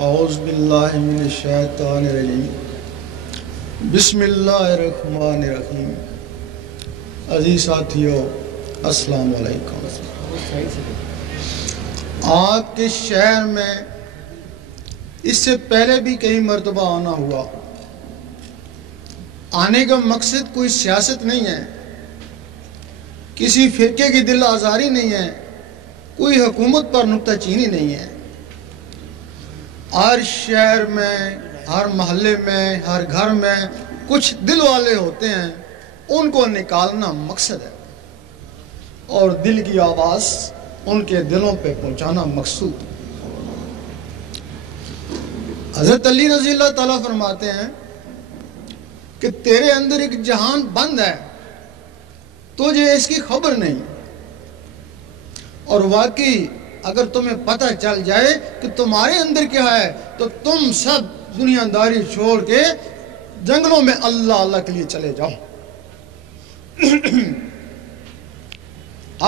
اعوذ باللہ من الشیطان الرجیم بسم اللہ الرحمن الرحیم۔ عزیز ساتھیو، السلام علیکم۔ آپ کے شہر میں اس سے پہلے بھی کئی مرتبہ آنا ہوا۔ آنے کا مقصد کوئی سیاست نہیں ہے، کسی فرقے کی دل آزاری نہیں ہے، کوئی حکومت پر نکتہ چینی نہیں ہے۔ ہر شہر میں، ہر محلے میں، ہر گھر میں کچھ دل والے ہوتے ہیں، ان کو نکالنا مقصد ہے، اور دل کی آواز ان کے دلوں پہ پہنچانا مقصود۔ حضرت علی رضی اللہ تعالیٰ فرماتے ہیں کہ تیرے اندر ایک جہان بند ہے، تجھے اس کی خبر نہیں، اور واقعی اگر تمہیں پتہ چل جائے کہ تمہارے اندر کیا ہے تو تم سب دنیا داری چھوڑ کے جنگلوں میں اللہ اللہ کے لیے چلے جاؤ۔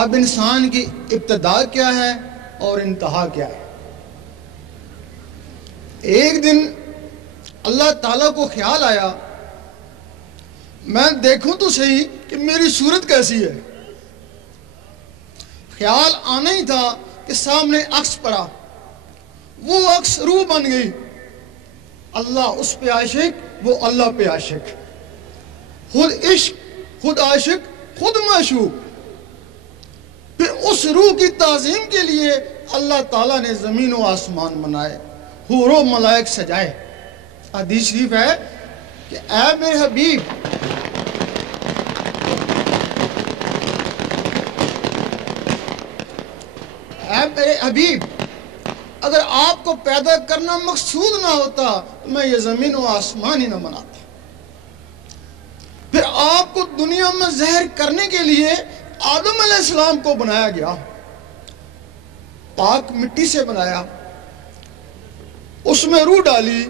اب انسان کی ابتدا کیا ہے اور انتہا کیا ہے؟ ایک دن اللہ تعالیٰ کو خیال آیا، میں دیکھوں تو صحیح کہ میری صورت کیسی ہے۔ خیال آنا ہی تھا کہ سامنے عکس پڑا، وہ عکس روح بن گئی۔ اللہ اس پہ عاشق، وہ اللہ پہ عاشق، خود عشق، خود عاشق، خود معشوق۔ پھر اس روح کی تعظیم کے لیے اللہ تعالیٰ نے زمین و آسمان بنائے، حور و ملائک سجائے۔ حدیث شریف ہے کہ اے میرے حبیب، اے میرے حبیب، اگر آپ کو پیدا کرنا مقصود نہ ہوتا تو میں یہ زمین و آسمان ہی نہ بناتا۔ پھر آپ کو دنیا میں زہر کرنے کے لیے آدم علیہ السلام کو بنایا گیا، پاک مٹی سے بنایا، اس میں روح ڈالی،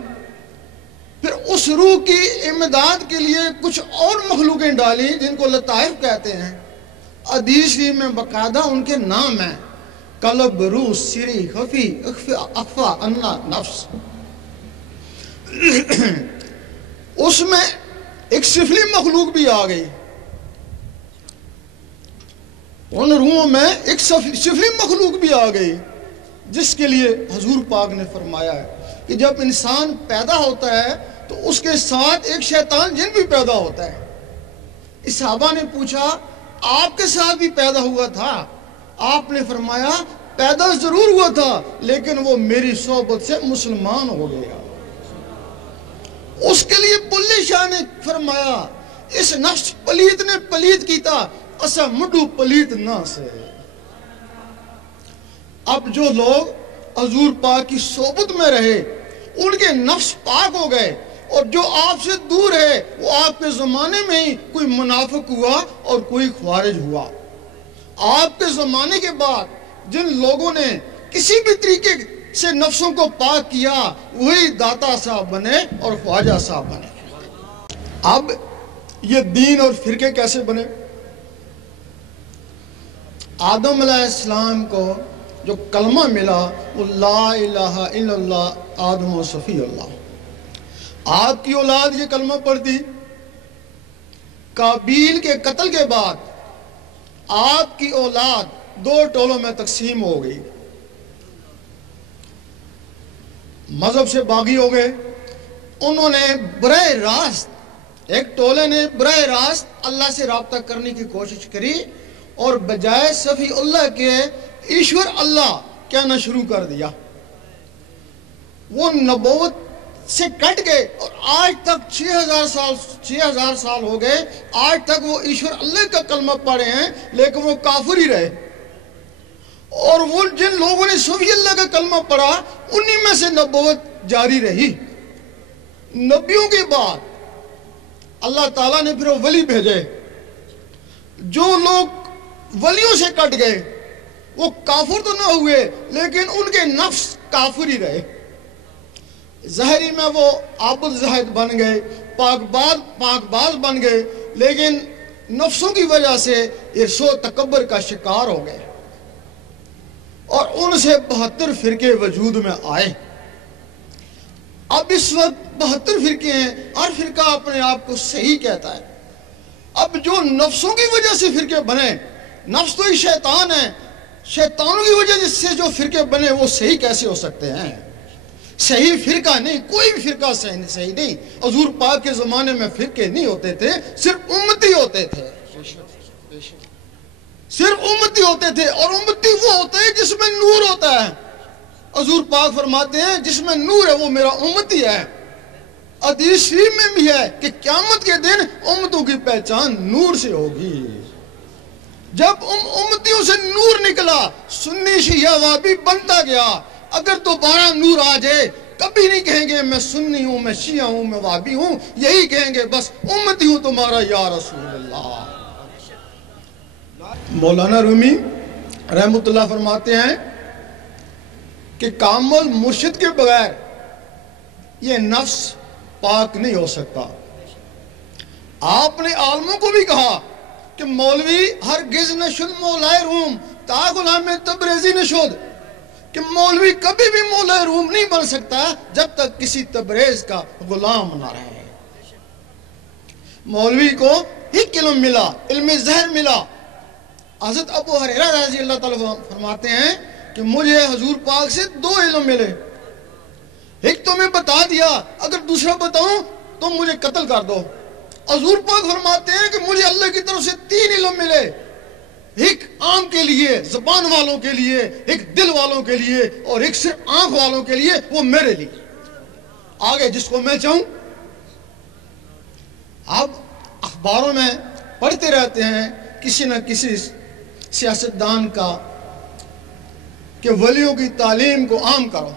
پھر اس روح کی امداد کے لیے کچھ اور مخلوقیں ڈالی جن کو لطائف کہتے ہیں۔ حدیث میں باقاعدہ ان کے نام ہیں، قلب، روح، سری، خفی، اخفا، انا، نفس۔ اس میں ایک سفلی مخلوق بھی آ گئی، ان روحوں میں ایک سفلی مخلوق بھی آ گئی، جس کے لیے حضور پاک نے فرمایا ہے کہ جب انسان پیدا ہوتا ہے تو اس کے ساتھ ایک شیطان جن بھی پیدا ہوتا ہے۔ اس صحابہ نے پوچھا آپ کے ساتھ بھی پیدا ہوا تھا؟ آپ نے فرمایا پیدا ضرور ہوا تھا لیکن وہ میری صحبت سے مسلمان ہو گیا۔ اس کے لیے بلے شاہ نے فرمایا اس نفس پلیت نے پلیت کیتا، اسا مڈو پلیت نہ سے۔ اب جو لوگ حضور پاک کی صحبت میں رہے ان کے نفس پاک ہو گئے، اور جو آپ سے دور ہے وہ آپ کے زمانے میں ہی کوئی منافق ہوا اور کوئی خوارج ہوا۔ آپ کے زمانے کے بعد جن لوگوں نے کسی بھی طریقے سے نفسوں کو پاک کیا وہی داتا صاحب بنے اور خواجہ صاحب بنے۔ اب یہ دین اور فرقے کیسے بنے؟ آدم علیہ السلام کو جو کلمہ ملا وہ لا الہ الا اللہ آدم و صفی اللہ۔ آپ کی اولاد یہ کلمہ پڑھتی، قابیل کے قتل کے بعد آپ کی اولاد دو ٹولوں میں تقسیم ہو گئی، مذہب سے باغی ہو گئے۔ انہوں نے براہ راست، ایک ٹولے نے براہ راست اللہ سے رابطہ کرنے کی کوشش کری اور بجائے صفی اللہ کے ایشور اللہ کہنا شروع کر دیا۔ وہ نبوت سے کٹ گئے اور آج تک 6000 سال ہو گئے، آج تک وہ ایشور اللہ کا کلمہ پڑھے ہیں لیکن وہ کافر ہی رہے۔ اور وہ جن لوگوں نے صفی اللہ کا کلمہ پڑھا انہی میں سے نبوت جاری رہی۔ نبیوں کے بعد اللہ تعالیٰ نے پھر وہ ولی بھیجے۔ جو لوگ ولیوں سے کٹ گئے وہ کافر تو نہ ہوئے لیکن ان کے نفس کافر ہی رہے۔ ظاہری میں وہ عابد زاہد بن گئے، پاک باز بن گئے، لیکن نفسوں کی وجہ سے یہ سو تکبر کا شکار ہو گئے، اور ان سے 72 فرقے وجود میں آئے۔ اب اس وقت 72 فرقے ہیں، ہر فرقہ اپنے آپ کو صحیح کہتا ہے۔ اب جو نفسوں کی وجہ سے فرقے بنے، نفس تو ہی شیطان ہے، شیطانوں کی وجہ سے جو فرقے بنے وہ صحیح کیسے ہو سکتے ہیں؟ صحیح فرقہ نہیں، کوئی بھی فرقہ صحیح نہیں۔ حضور پاک کے زمانے میں فرقے نہیں ہوتے تھے، صرف امتی ہوتے تھے، صرف امتی ہوتے تھے، اور امتی وہ ہوتا ہے جس میں نور ہوتا ہے۔ حضور پاک فرماتے ہیں جس میں نور ہے وہ میرا امتی ہے۔ حدیث شریف میں بھی ہے کہ قیامت کے دن امتوں کی پہچان نور سے ہوگی۔ جب امتیوں سے نور نکلا، سنی شیعہ وہابی بنتا گیا۔ اگر دوبارہ نور آ جائے، کبھی نہیں کہیں گے میں سنی ہوں، میں شیعہ ہوں، میں وہابی ہوں، یہی کہیں گے بس امتی ہوں تمہارا یا رسول اللہ۔ مولانا رومی رحمۃ اللہ فرماتے ہیں کہ کامل مرشد کے بغیر یہ نفس پاک نہیں ہو سکتا۔ آپ نے عالموں کو بھی کہا کہ مولوی ہرگز نشد مولائے روم تا غلام تبریزی نشد، کہ مولوی کبھی بھی مولائے روم نہیں بن سکتا جب تک کسی تبریز کا غلام نہ رہے۔ مولوی کو ایک علم ملا، علم ظاہر ملا۔ حضرت ابو ہریرہ رضی اللہ تعالیٰ فرماتے ہیں کہ مجھے حضور پاک سے 2 علم ملے، ایک تو میں بتا دیا، اگر دوسرا بتاؤں تو مجھے قتل کر دو۔ حضور پاک فرماتے ہیں کہ مجھے اللہ کی طرف سے 3 علم ملے، ایک عام کے لیے، زبان والوں کے لیے، ایک دل والوں کے لیے، اور ایک صرف آنکھ والوں کے لیے، وہ میرے لیے۔ آگے جس کو میں چاہوں۔ اب اخباروں میں پڑھتے رہتے ہیں کسی نہ کسی سیاستدان کا کہ ولیوں کی تعلیم کو عام کرو۔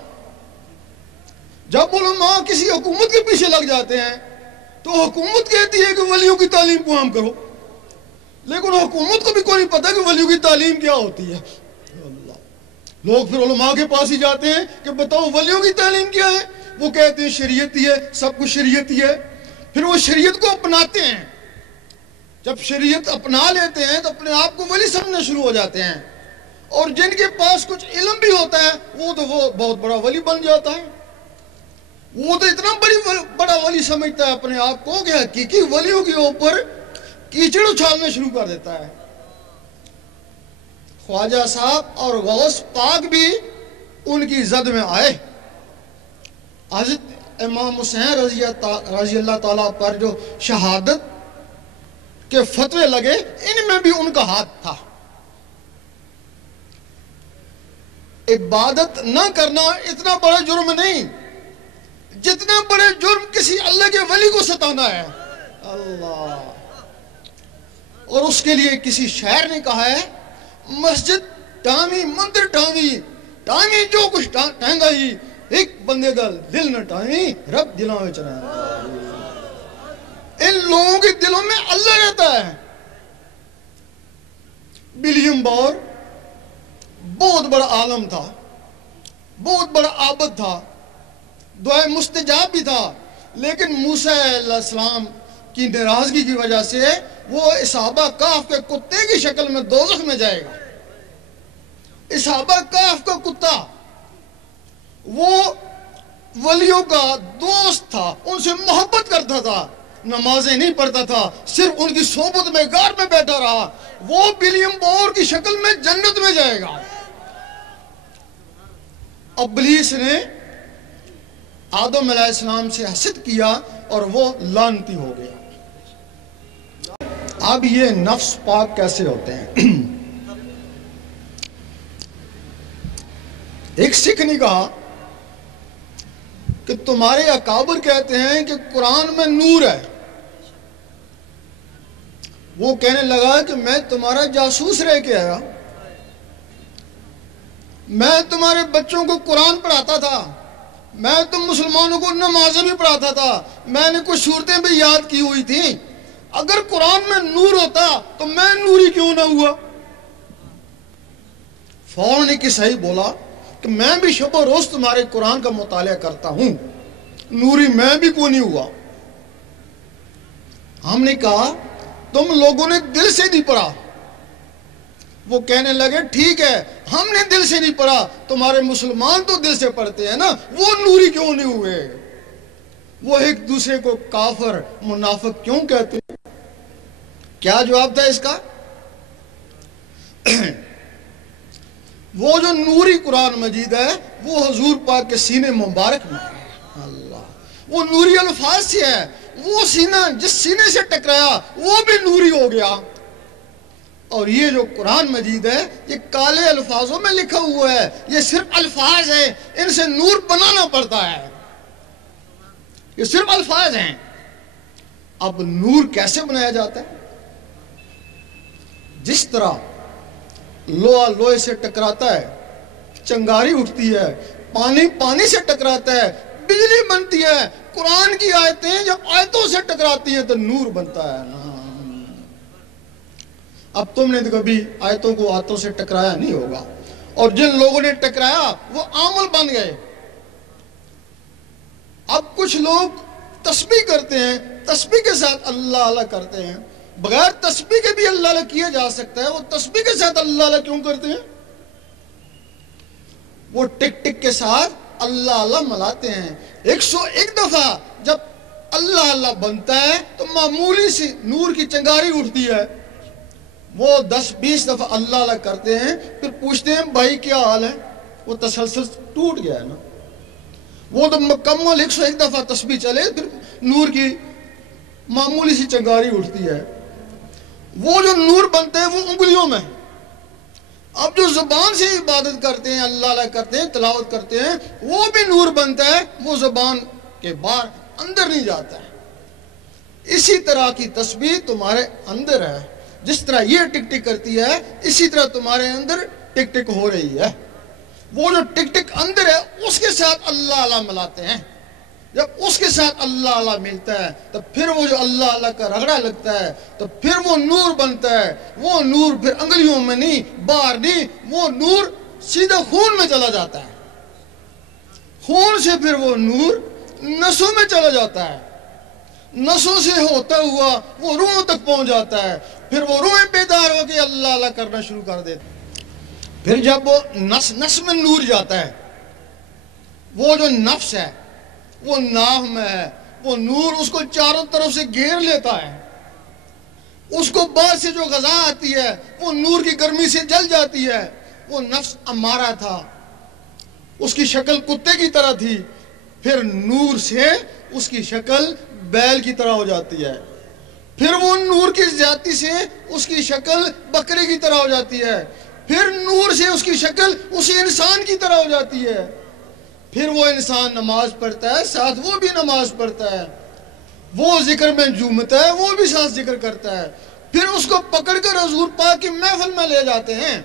جب علماء کسی حکومت کے پیچھے لگ جاتے ہیں تو حکومت کہتی ہے کہ ولیوں کی تعلیم کو عام کرو، لیکن حکومت کو بھی کوئی نہیں پتا کہ ولیوں کی تعلیم کیا ہوتی ہے۔ لوگ پھر علماء کے پاس ہی جاتے ہیں کہ بتاؤ ولیوں کی تعلیم کیا ہے؟ وہ کہتے ہیں شریعت ہی ہے، سب کچھ شریعت ہی ہے۔ پھر وہ شریعت کو اپناتے ہیں، جب شریعت اپنا لیتے ہیں تو اپنے آپ کو ولی سمجھنا شروع ہو جاتے ہیں، اور جن کے پاس کچھ علم بھی ہوتا ہے وہ بہت بڑا ولی بن جاتا ہے۔ وہ تو اتنا بڑا ولی سمجھتا ہے اپنے آپ کو کہ حقیقی ولیوں کے اوپر کیچڑ اچھالنا شروع کر دیتا ہے۔ خواجہ صاحب اور غوث پاک بھی ان کی زد میں آئے۔ حضرت امام حسین رضی اللہ تعالیٰ پر جو شہادت کے فتوے لگے، ان میں بھی ان کا ہاتھ تھا۔ عبادت نہ کرنا اتنا بڑا جرم نہیں جتنا بڑے جرم کسی اللہ کے ولی کو ستانا ہے۔ اللہ، اور اس کے لیے کسی شاعر نے کہا ہے مسجد ٹامی مندر ٹامی ٹامی جو کچھ ٹانگا ہی ایک بندے دل نہ ٹامی رب دلوں میں چلا۔ ان لوگوں کے دلوں میں اللہ رہتا ہے۔ ولیم بور بہت بڑا عالم تھا، بہت بڑا عابد تھا، دعائے مستجاب بھی تھا، لیکن موسیٰ علیہ السلام کی ناراضگی کی وجہ سے وہ اصحابہ کہف کے کتے کی شکل میں دوزخ میں جائے گا۔ اصحابہ کہف کا کتا وہ ولیوں کا دوست تھا، ان سے محبت کرتا تھا، نمازیں نہیں پڑھتا تھا، صرف ان کی صحبت میں غار میں بیٹھا رہا۔ وہ ولیم بور کی شکل میں جنت میں جائے گا۔ ابلیس نے آدم علیہ السلام سے حسد کیا اور وہ لعنتی ہو گیا۔ اب یہ نفس پاک کیسے ہوتے ہیں؟ ایک سکھ نے کہا کہ تمہارے اکابر کہتے ہیں کہ قرآن میں نور ہے۔ وہ کہنے لگا کہ میں تمہارا جاسوس رہ کے آیا، میں تمہارے بچوں کو قرآن پڑھاتا تھا، میں تم مسلمانوں کو نمازیں بھی پڑھاتا تھا، میں نے کچھ صورتیں بھی یاد کی ہوئی تھیں۔ اگر قرآن میں نور ہوتا تو میں نوری کیوں نہ ہوا؟ فوراً ایک عیسائی بولا کہ میں بھی شب و روز تمہارے قرآن کا مطالعہ کرتا ہوں، نوری میں بھی کیوں نہیں ہوا؟ ہم نے کہا تم لوگوں نے دل سے نہیں پڑھا۔ وہ کہنے لگے ٹھیک ہے، ہم نے دل سے نہیں پڑھا، تمہارے مسلمان تو دل سے پڑھتے ہیں نا، وہ نوری کیوں نہیں ہوئے؟ وہ ایک دوسرے کو کافر منافق کیوں کہتے ہیں؟ کیا جواب تھا اس کا؟ وہ جو نوری قرآن مجید ہے وہ حضور پاک کے سینے مبارک میں ہے، اللہ وہ نوری الفاظ سے ہے، وہ سینہ جس سینے سے ٹکرایا وہ بھی نوری ہو گیا۔ اور یہ جو قرآن مجید ہے یہ کالے الفاظوں میں لکھا ہوا ہے، یہ صرف الفاظ ہیں، ان سے نور بنانا پڑتا ہے، یہ صرف الفاظ ہیں۔ اب نور کیسے بنایا جاتا ہے؟ جس طرح لوہا لوہے سے ٹکراتا ہے چنگاری اٹھتی ہے، پانی پانی سے ٹکراتا ہے بجلی بنتی ہے، قرآن کی آیتیں جب آیتوں سے ٹکراتی ہیں تو نور بنتا ہے نا۔ اب تم نے کبھی آیتوں کو ہاتھوں سے ٹکرایا نہیں ہوگا، اور جن لوگوں نے ٹکرایا وہ عامل بن گئے۔ اب کچھ لوگ تسبیح کرتے ہیں، تسبیح کے ساتھ اللہ اللہ کرتے ہیں، بغیر تسبیح کے بھی اللہ اللہ کیا جا سکتا ہے، وہ تسبیح کے ساتھ اللہ اللہ کیوں کرتے ہیں؟ وہ ٹک ٹک کے ساتھ اللہ اللہ ملاتے ہیں۔ 101 دفعہ جب اللہ اللہ بنتا ہے تو معمولی سی نور کی چنگاری اٹھتی ہے، وہ 10-20 دفعہ اللہ اللہ کرتے ہیں، پھر پوچھتے ہیں بھائی کیا حال ہے؟ وہ تسلسل ٹوٹ گیا ہے نا۔ وہ تو مکمل 101 دفعہ تسبیح چلے پھر نور کی معمولی سی چنگاری اٹھتی ہے۔ وہ جو نور بنتے ہیں وہ انگلیوں میں۔ اب جو زبان سے عبادت کرتے ہیں، اللہ اللہ کرتے ہیں، تلاوت کرتے ہیں، وہ بھی نور بنتا ہے، وہ زبان کے باہر اندر نہیں جاتا ہے۔ اسی طرح کی تسبیح تمہارے اندر ہے، جس طرح یہ ٹک ٹک کرتی ہے اسی طرح تمہارے اندر ٹک ٹک ہو رہی ہے۔ وہ جو ٹک ٹک اندر ہے اس کے ساتھ اللہ اللہ ملاتے ہیں، جب اس کے ساتھ اللہ اللہ ملتا ہے تو پھر وہ جو اللہ اللہ کا رگڑا لگتا ہے تو پھر وہ نور بنتا ہے۔ وہ نور پھر انگلیوں میں نہیں، باہر نہیں، وہ نور سیدھا خون میں چلا جاتا ہے، خون سے پھر وہ نور نسوں میں چلا جاتا ہے، نسوں سے ہوتا ہوا وہ روحوں تک پہنچ جاتا ہے، پھر وہ روحیں بیدار ہو کے اللہ اللہ کرنا شروع کر دیتے۔ پھر جب وہ نس میں نور جاتا ہے، وہ جو نفس ہے وہ ناح میں ہے، وہ نور اس کو چاروں طرف سے گھیر لیتا ہے، اس کو بعد سے جو غذا آتی ہے وہ نور کی گرمی سے جل جاتی ہے۔ وہ نفس امارہ تھا، اس کی شکل کتے کی طرح تھی، پھر نور سے اس کی شکل بیل کی طرح ہو جاتی ہے، پھر وہ نور کی زیادتی سے اس کی شکل بکرے کی طرح ہو جاتی ہے، پھر نور سے اس کی شکل اسی انسان کی طرح ہو جاتی ہے، پھر وہ انسان نماز پڑھتا ہے ساتھ وہ بھی نماز پڑھتا ہے، وہ ذکر میں جھومتا ہے وہ بھی ساتھ ذکر کرتا ہے، پھر اس کو پکڑ کر حضور پاک کی محفل میں لے جاتے ہیں۔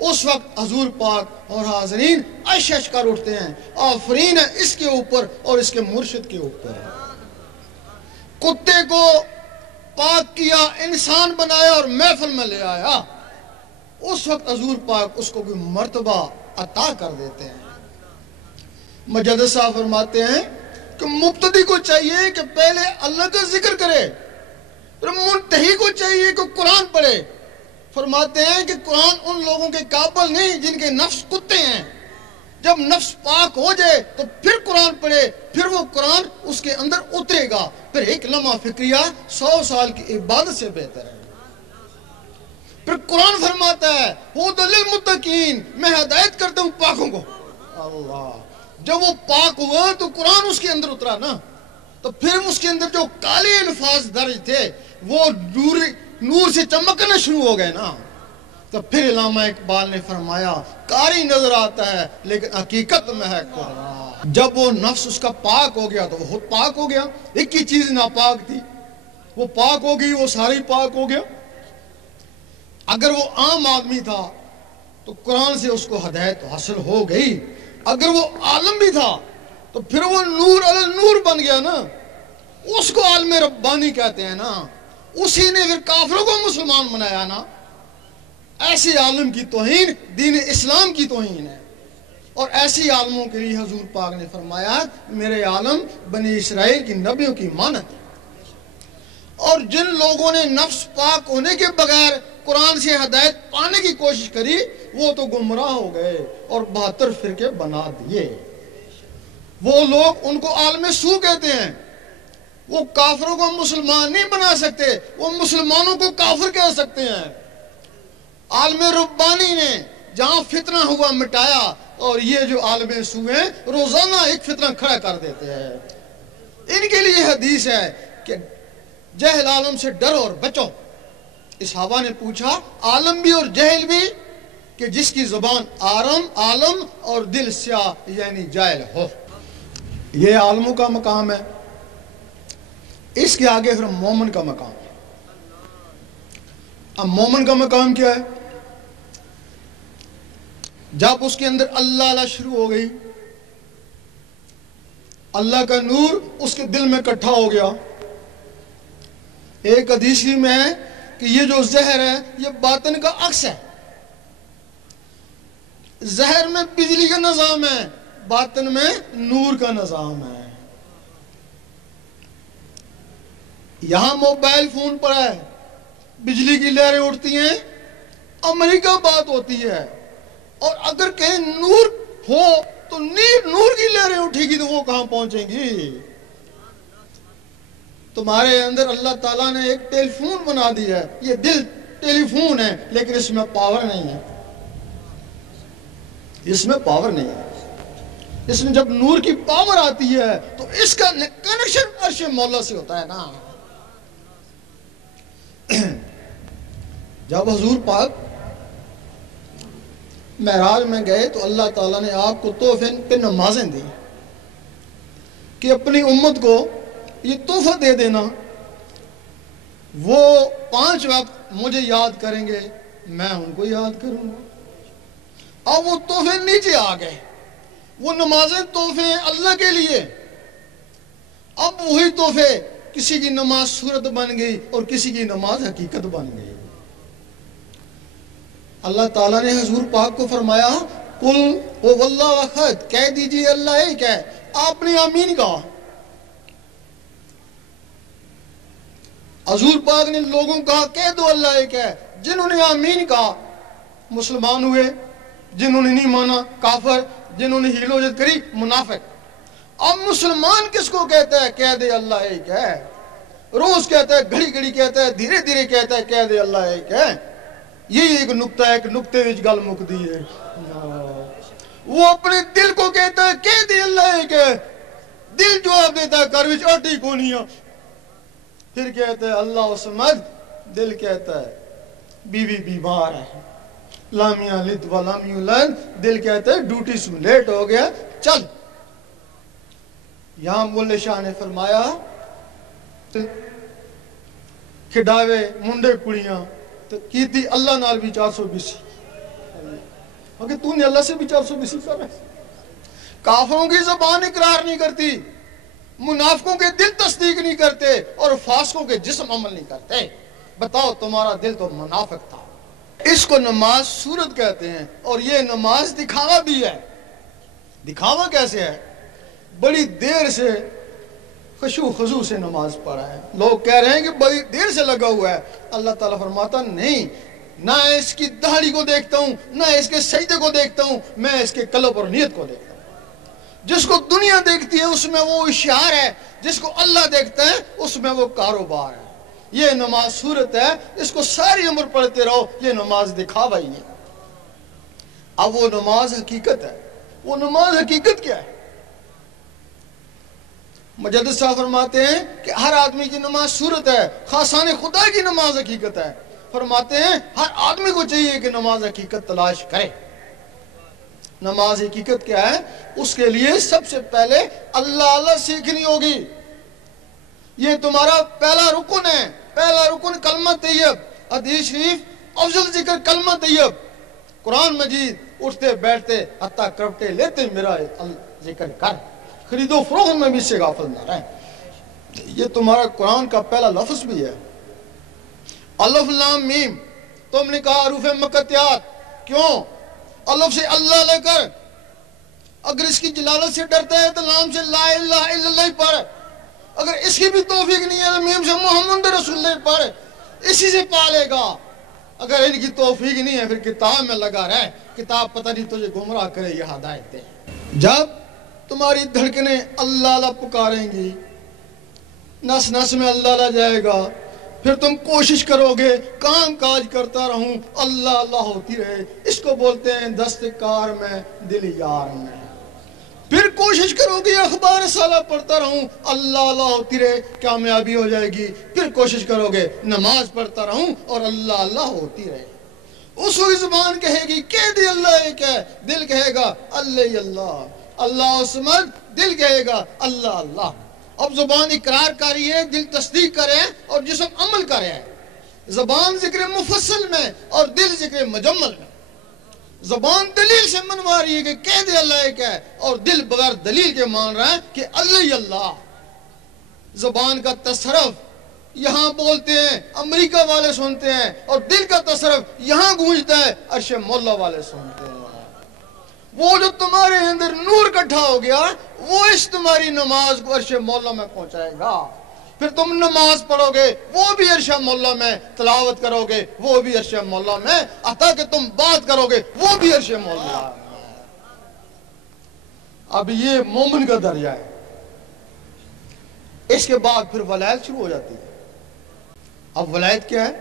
اس وقت حضور پاک اور حاضرین عش کر اٹھتے ہیں، آفرین ہے اس کے اوپر اور اس کے مرشد کے اوپر۔ کتے کو پاک کیا، انسان بنایا اور محفل میں لے آیا، اس وقت حضور پاک اس کو کوئی مرتبہ عطا کر دیتے ہیں۔ مجدد صاحب فرماتے ہیں کہ مبتدی کو چاہیے کہ پہلے اللہ کا ذکر کرے، پھر منتہی کو چاہیے کہ قرآن پڑھے۔ فرماتے ہیں کہ قرآن ان لوگوں کے قابل نہیں جن کے نفس کتے ہیں، جب نفس پاک ہو جائے تو پھر قرآن پڑھے، پھر وہ قرآن اس کے اندر اترے گا، پھر ایک لمحہ فکریہ 100 سال کی عبادت سے بہتر ہے۔ پھر قرآن فرماتا ہے ہدی للمتقین، میں ہدایت کرتا ہوں پاکوں کو۔ اللہ، جب وہ پاک ہوا تو قرآن اس کے اندر اترا نا، تو پھر اس کے اندر جو کالے الفاظ درج تھے وہ نور سے چمکنا شروع ہو گئے نا۔ تو پھر علامہ اقبال نے فرمایا قاری نظر آتا ہے لیکن حقیقت میں ہے قرآن۔ جب وہ نفس اس کا پاک ہو گیا تو وہ خود پاک ہو گیا، ایک ہی چیز ناپاک تھی، وہ پاک ہو گئی، وہ ساری پاک ہو گیا۔ اگر وہ عام آدمی تھا تو قرآن سے اس کو ہدایت حاصل ہو گئی، اگر وہ عالم بھی تھا تو پھر وہ نور علی نور بن گیا نا، اس کو عالم ربانی کہتے ہیں نا، اسی نے پھر کافروں کو مسلمان بنایا نا۔ ایسی عالم کی توہین دین اسلام کی توہین ہے، اور ایسی عالموں کے لیے حضور پاک نے فرمایا میرے عالم بنی اسرائیل کی نبیوں کی مانت ہے۔ اور جن لوگوں نے نفس پاک ہونے کے بغیر قرآن سے ہدایت پانے کی کوشش کری وہ تو گمراہ ہو گئے اور 72 فرقے بنا دیے۔ وہ لوگ ان کو عالم سو کہتے ہیں، وہ کافروں کو مسلمان نہیں بنا سکتے، وہ مسلمانوں کو کافر کہہ سکتے ہیں۔ عالم ربانی نے جہاں فتنہ ہوا مٹایا، اور یہ جو عالم سو ہیں روزانہ ایک فتنہ کھڑا کر دیتے ہیں۔ ان کے لیے حدیث ہے کہ جہل عالم سے ڈرو اور بچو۔ اس صحابہ نے پوچھا عالم بھی اور جہل بھی، کہ جس کی زبان عالم اور دل سیاہ یعنی جاہل ہو۔ یہ عالموں کا مقام ہے۔ اس کے آگے پھر مومن کا مقام ہے۔ اب مومن کا مقام کیا ہے؟ جب اس کے اندر اللہ شروع ہو گئی، اللہ کا نور اس کے دل میں اکٹھا ہو گیا۔ ایک حدیث میں ہے کہ یہ جو زہر ہے یہ باطن کا عکس ہے۔ زہر میں بجلی کا نظام ہے، باطن میں نور کا نظام ہے۔ یہاں موبائل فون پر ہے، بجلی کی لہریں اٹھتی ہیں، امریکہ بات ہوتی ہے، اور اگر کہیں نور ہو تو نور کی لہریں اٹھے گی تو وہ کہاں پہنچیں گی؟ تمہارے اندر اللہ تعالیٰ نے ایک ٹیلی فون بنا دیا ہے، یہ دل ٹیلی فون ہے، لیکن اس میں پاور نہیں ہے۔ اس میں پاور نہیں ہے۔ اس میں جب نور کی پاور آتی ہے تو اس کا کنیکشن عرش مولا سے ہوتا ہے نا۔ جب حضور پاک معراج میں گئے تو اللہ تعالیٰ نے آپ کو تحفے پہ نمازیں دی کہ اپنی امت کو یہ تحفہ دے دینا، وہ 5 وقت مجھے یاد کریں گے، میں ان کو یاد کروں گا۔ اب وہ تحفے نیچے آ گئے، وہ نمازیں تحفے ہیں اللہ کے لیے۔ اب وہی تحفے، کسی کی نماز صورت بن گئی اور کسی کی نماز حقیقت بن گئی۔ اللہ تعالیٰ نے حضور پاک کو فرمایا قل واللہ احد، کہہ دیجئے اللہ ایک ہے۔ آپ نے آمین کہا۔ حضور پاک نے لوگوں کہا کہہ دو اللہ ایک ہے۔ جنہوں نے آمین کہا مسلمان ہوئے، جنہوں نے نہیں مانا کافر، جنہوں نے ہیل و جد کری منافق۔ اب مسلمان کس کو کہتا ہے؟ کہہ دے اللہ ایک ہے۔ روز کہتا ہے، گھڑی گھڑی کہتا ہے، دھیرے دھیرے کہتا ہے کہہ دے اللہ ایک ہے۔ یہی ایک نقطہ ہے، ایک نقطے وچ گل مکدی ہے۔ وہ اپنے دل کو کہتا ہے کہہ دے اللہ ایک ہے، دل جواب دیتا ہے گھر وچ آٹی کونیاں۔ پھر کہتا ہے اللہ سمجھ، دل کہتا ہے بیوی بیمار ہے، لام یلد ولم یولد، دل کہتا ہے ڈیوٹی سے لیٹ ہو گیا چل۔ یہاں مولے شاہ نے فرمایا کھڈاوے منڈے کڑیاں تو کیتی اللہ نال بھی 420، اگر تو نے اللہ سے بھی 420 کر رہے۔ کافروں کی زبان اقرار نہیں کرتی، منافقوں کے دل تصدیق نہیں کرتے، اور فاسقوں کے جسم عمل نہیں کرتے۔ بتاؤ تمہارا دل تو منافق تھا۔ اس کو نماز صورت کہتے ہیں، اور یہ نماز دکھاوا بھی ہے۔ دکھاوا کیسے ہے؟ بڑی دیر سے خشوع خضوع سے نماز پڑھا ہے، لوگ کہہ رہے ہیں کہ بڑی دیر سے لگا ہوا ہے۔ اللہ تعالیٰ فرماتا نہیں، نہ اس کی داڑھی کو دیکھتا ہوں، نہ اس کے سجدے کو دیکھتا ہوں، میں اس کے قلب اور نیت کو دیکھتا ہوں۔ جس کو دنیا دیکھتی ہے اس میں وہ اشعار ہے، جس کو اللہ دیکھتا ہے اس میں وہ کاروبار ہے۔ یہ نماز صورت ہے، اس کو ساری عمر پڑھتے رہو، یہ نماز دکھاوا ہی ہے۔ اب وہ نماز حقیقت ہے۔ وہ نماز حقیقت کیا ہے؟ مجدد صاحب فرماتے ہیں کہ ہر آدمی کی نماز صورت ہے، خاصان خدا کی نماز حقیقت ہے۔ فرماتے ہیں ہر آدمی کو چاہیے کہ نماز حقیقت تلاش کرے۔ نماز حقیقت کیا ہے؟ اس کے لیے سب سے پہلے اللہ سیکھنی ہوگی۔ یہ تمہارا پہلا رکن ہے۔ پہلا رکن کلمہ طیب، حدیث شریف افضل ذکر کلمہ طیب۔ قرآن مجید اٹھتے بیٹھتے حتیٰ کرپٹے لیتے میرا ذکر کر، خرید و فروخت میں بھی سے غافل نہ رہے۔ یہ تمہارا قرآن کا پہلا لفظ بھی ہے۔ الف لام میم، تم نے کہا حروف مقطعات، کیوں؟ الف سے اللہ لے کر، اگر اس کی جلالت سے ڈرتا ہے تو لام سے لا الہ الا اللہ پڑھ، اگر اس کی بھی توفیق نہیں ہے تو میم سے محمد رسول اللہ پڑھ، اسی سے پالے گا۔ اگر ان کی توفیق نہیں ہے پھر کتاب میں لگا رہے، کتاب پتہ نہیں تجھے گمراہ کرے یہ ہدایت دے۔ جب تمہاری دھڑکنیں اللہ پکاریں گی نس نس میں اللہ لا جائے گا. پھر تم کوشش کرو گے کام کاج کرتا رہوں اللہ اللہ ہوتی رہے. اس کو بولتے ہیں دستکار میں دل یار میں. پھر کوشش کرو گے اخبار سالہ پڑھتا رہوں اللہ اللہ ہوتی رہے, کامیابی ہو جائے گی. پھر کوشش کرو گے نماز پڑھتا رہوں اور اللہ اللہ ہوتی رہے. اس وقت زبان کہے گی کہہ دی اللہ ایک ہے, دل کہے گا اللہ اللہ اللہ الصمد, دل کہے گا اللہ اللہ. اب زبان اقرار کر رہی ہے, دل تصدیق کرے اور جسم عمل کرے. زبان ذکر مفصل میں اور دل ذکر مجمل میں. زبان دلیل سے منوا رہی ہے کہ کہہ دے اللہ ایک ہے, اور دل بغیر دلیل کے مان رہا ہے کہ اللہ اللہ. زبان کا تصرف یہاں بولتے ہیں امریکہ والے سنتے ہیں, اور دل کا تصرف یہاں گونجتا ہے عرش مولا والے سنتے ہیں. وہ جو تمہارے اندر نور اکٹھا ہو گیا وہ اس تمہاری نماز کو عرش مولا میں پہنچائے گا. پھر تم نماز پڑھو گے وہ بھی عرش مولا میں, تلاوت کرو گے وہ بھی عرش مولا میں, عطا کہ تم بات کرو گے وہ بھی عرش مولا میں. اب یہ مومن کا درجہ ہے. اس کے بعد پھر ولایت شروع ہو جاتی ہے. اب ولایت کیا ہے؟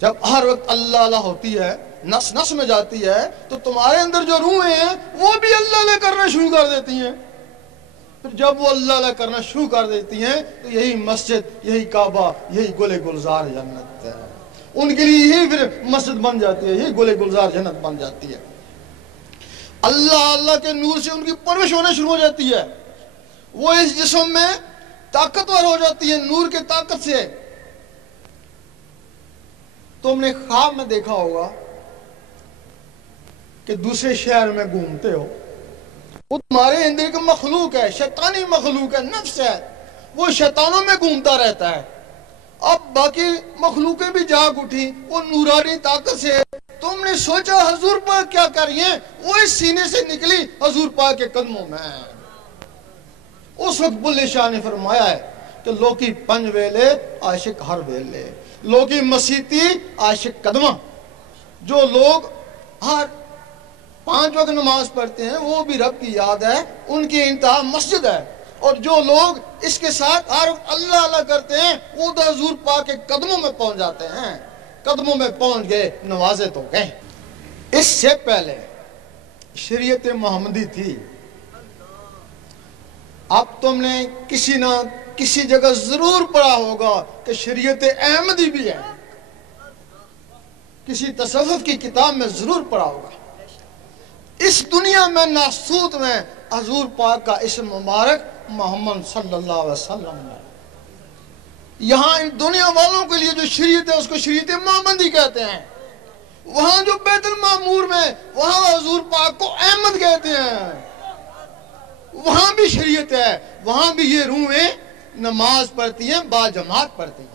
جب ہر وقت اللہ اللہ ہوتی ہے, نس نس میں جاتی ہے, تو تمہارے اندر جو روحیں ہیں وہ بھی اللہ اللہ کرنا شروع کر دیتی ہیں. پھر جب وہ اللہ اللہ کرنا شروع کر دیتی ہیں تو یہی مسجد, یہی کعبہ, یہی گل گلزار جنت ہے. ان کے لیے یہی پھر مسجد بن جاتی ہے, یہی گل گلزار جنت بن جاتی ہے. اللہ اللہ کے نور سے ان کی پرورش ہونا شروع ہو جاتی ہے. وہ اس جسم میں طاقتور ہو جاتی ہے نور کے طاقت سے. تم نے خواب میں دیکھا ہوگا کہ دوسرے شہر میں گھومتے ہو, وہ تمہارے اندر ایک مخلوق ہے, شیطانی مخلوق ہے, نفس ہے, وہ شیطانوں میں گھومتا رہتا ہے. اب باقی مخلوقیں بھی جاگ اٹھی وہ نورانی طاقت سے. تم نے سوچا حضور پاک کیا کر رہی ہیں, وہ اس سینے سے نکلی حضور پاک کے قدموں میں. اس وقت بلے شاہ نے فرمایا ہے کہ لوکی پنج ویلے عاشق ہر ویلے, لوکی مسیتی عاشق قدمہ. جو لوگ ہر 5 وقت نماز پڑھتے ہیں وہ بھی رب کی یاد ہے, ان کی انتہا مسجد ہے. اور جو لوگ اس کے ساتھ ہر وقت اللہ اللہ کرتے ہیں وہ تو حضور پاک کے قدموں میں پہنچ جاتے ہیں. قدموں میں پہنچ گئے, نوازے تو گئے. اس سے پہلے شریعت محمدی تھی. اب تم نے کسی نہ کسی جگہ ضرور پڑھا ہوگا کہ شریعت احمدی بھی ہے. کسی تصوف کی کتاب میں ضرور پڑھا ہوگا. اس دنیا میں ناسوت میں حضور پاک کا اسم مبارک محمد صلی اللہ علیہ وسلم ہے. یہاں ان دنیا والوں کے لیے جو شریعت ہے اس کو شریعت محمدی کہتے ہیں. وہاں جو بیت المعمور میں وہاں حضور پاک کو احمد کہتے ہیں. وہاں بھی شریعت ہے, وہاں بھی یہ روحیں نماز پڑھتی ہیں, با جماعت پڑھتی ہیں.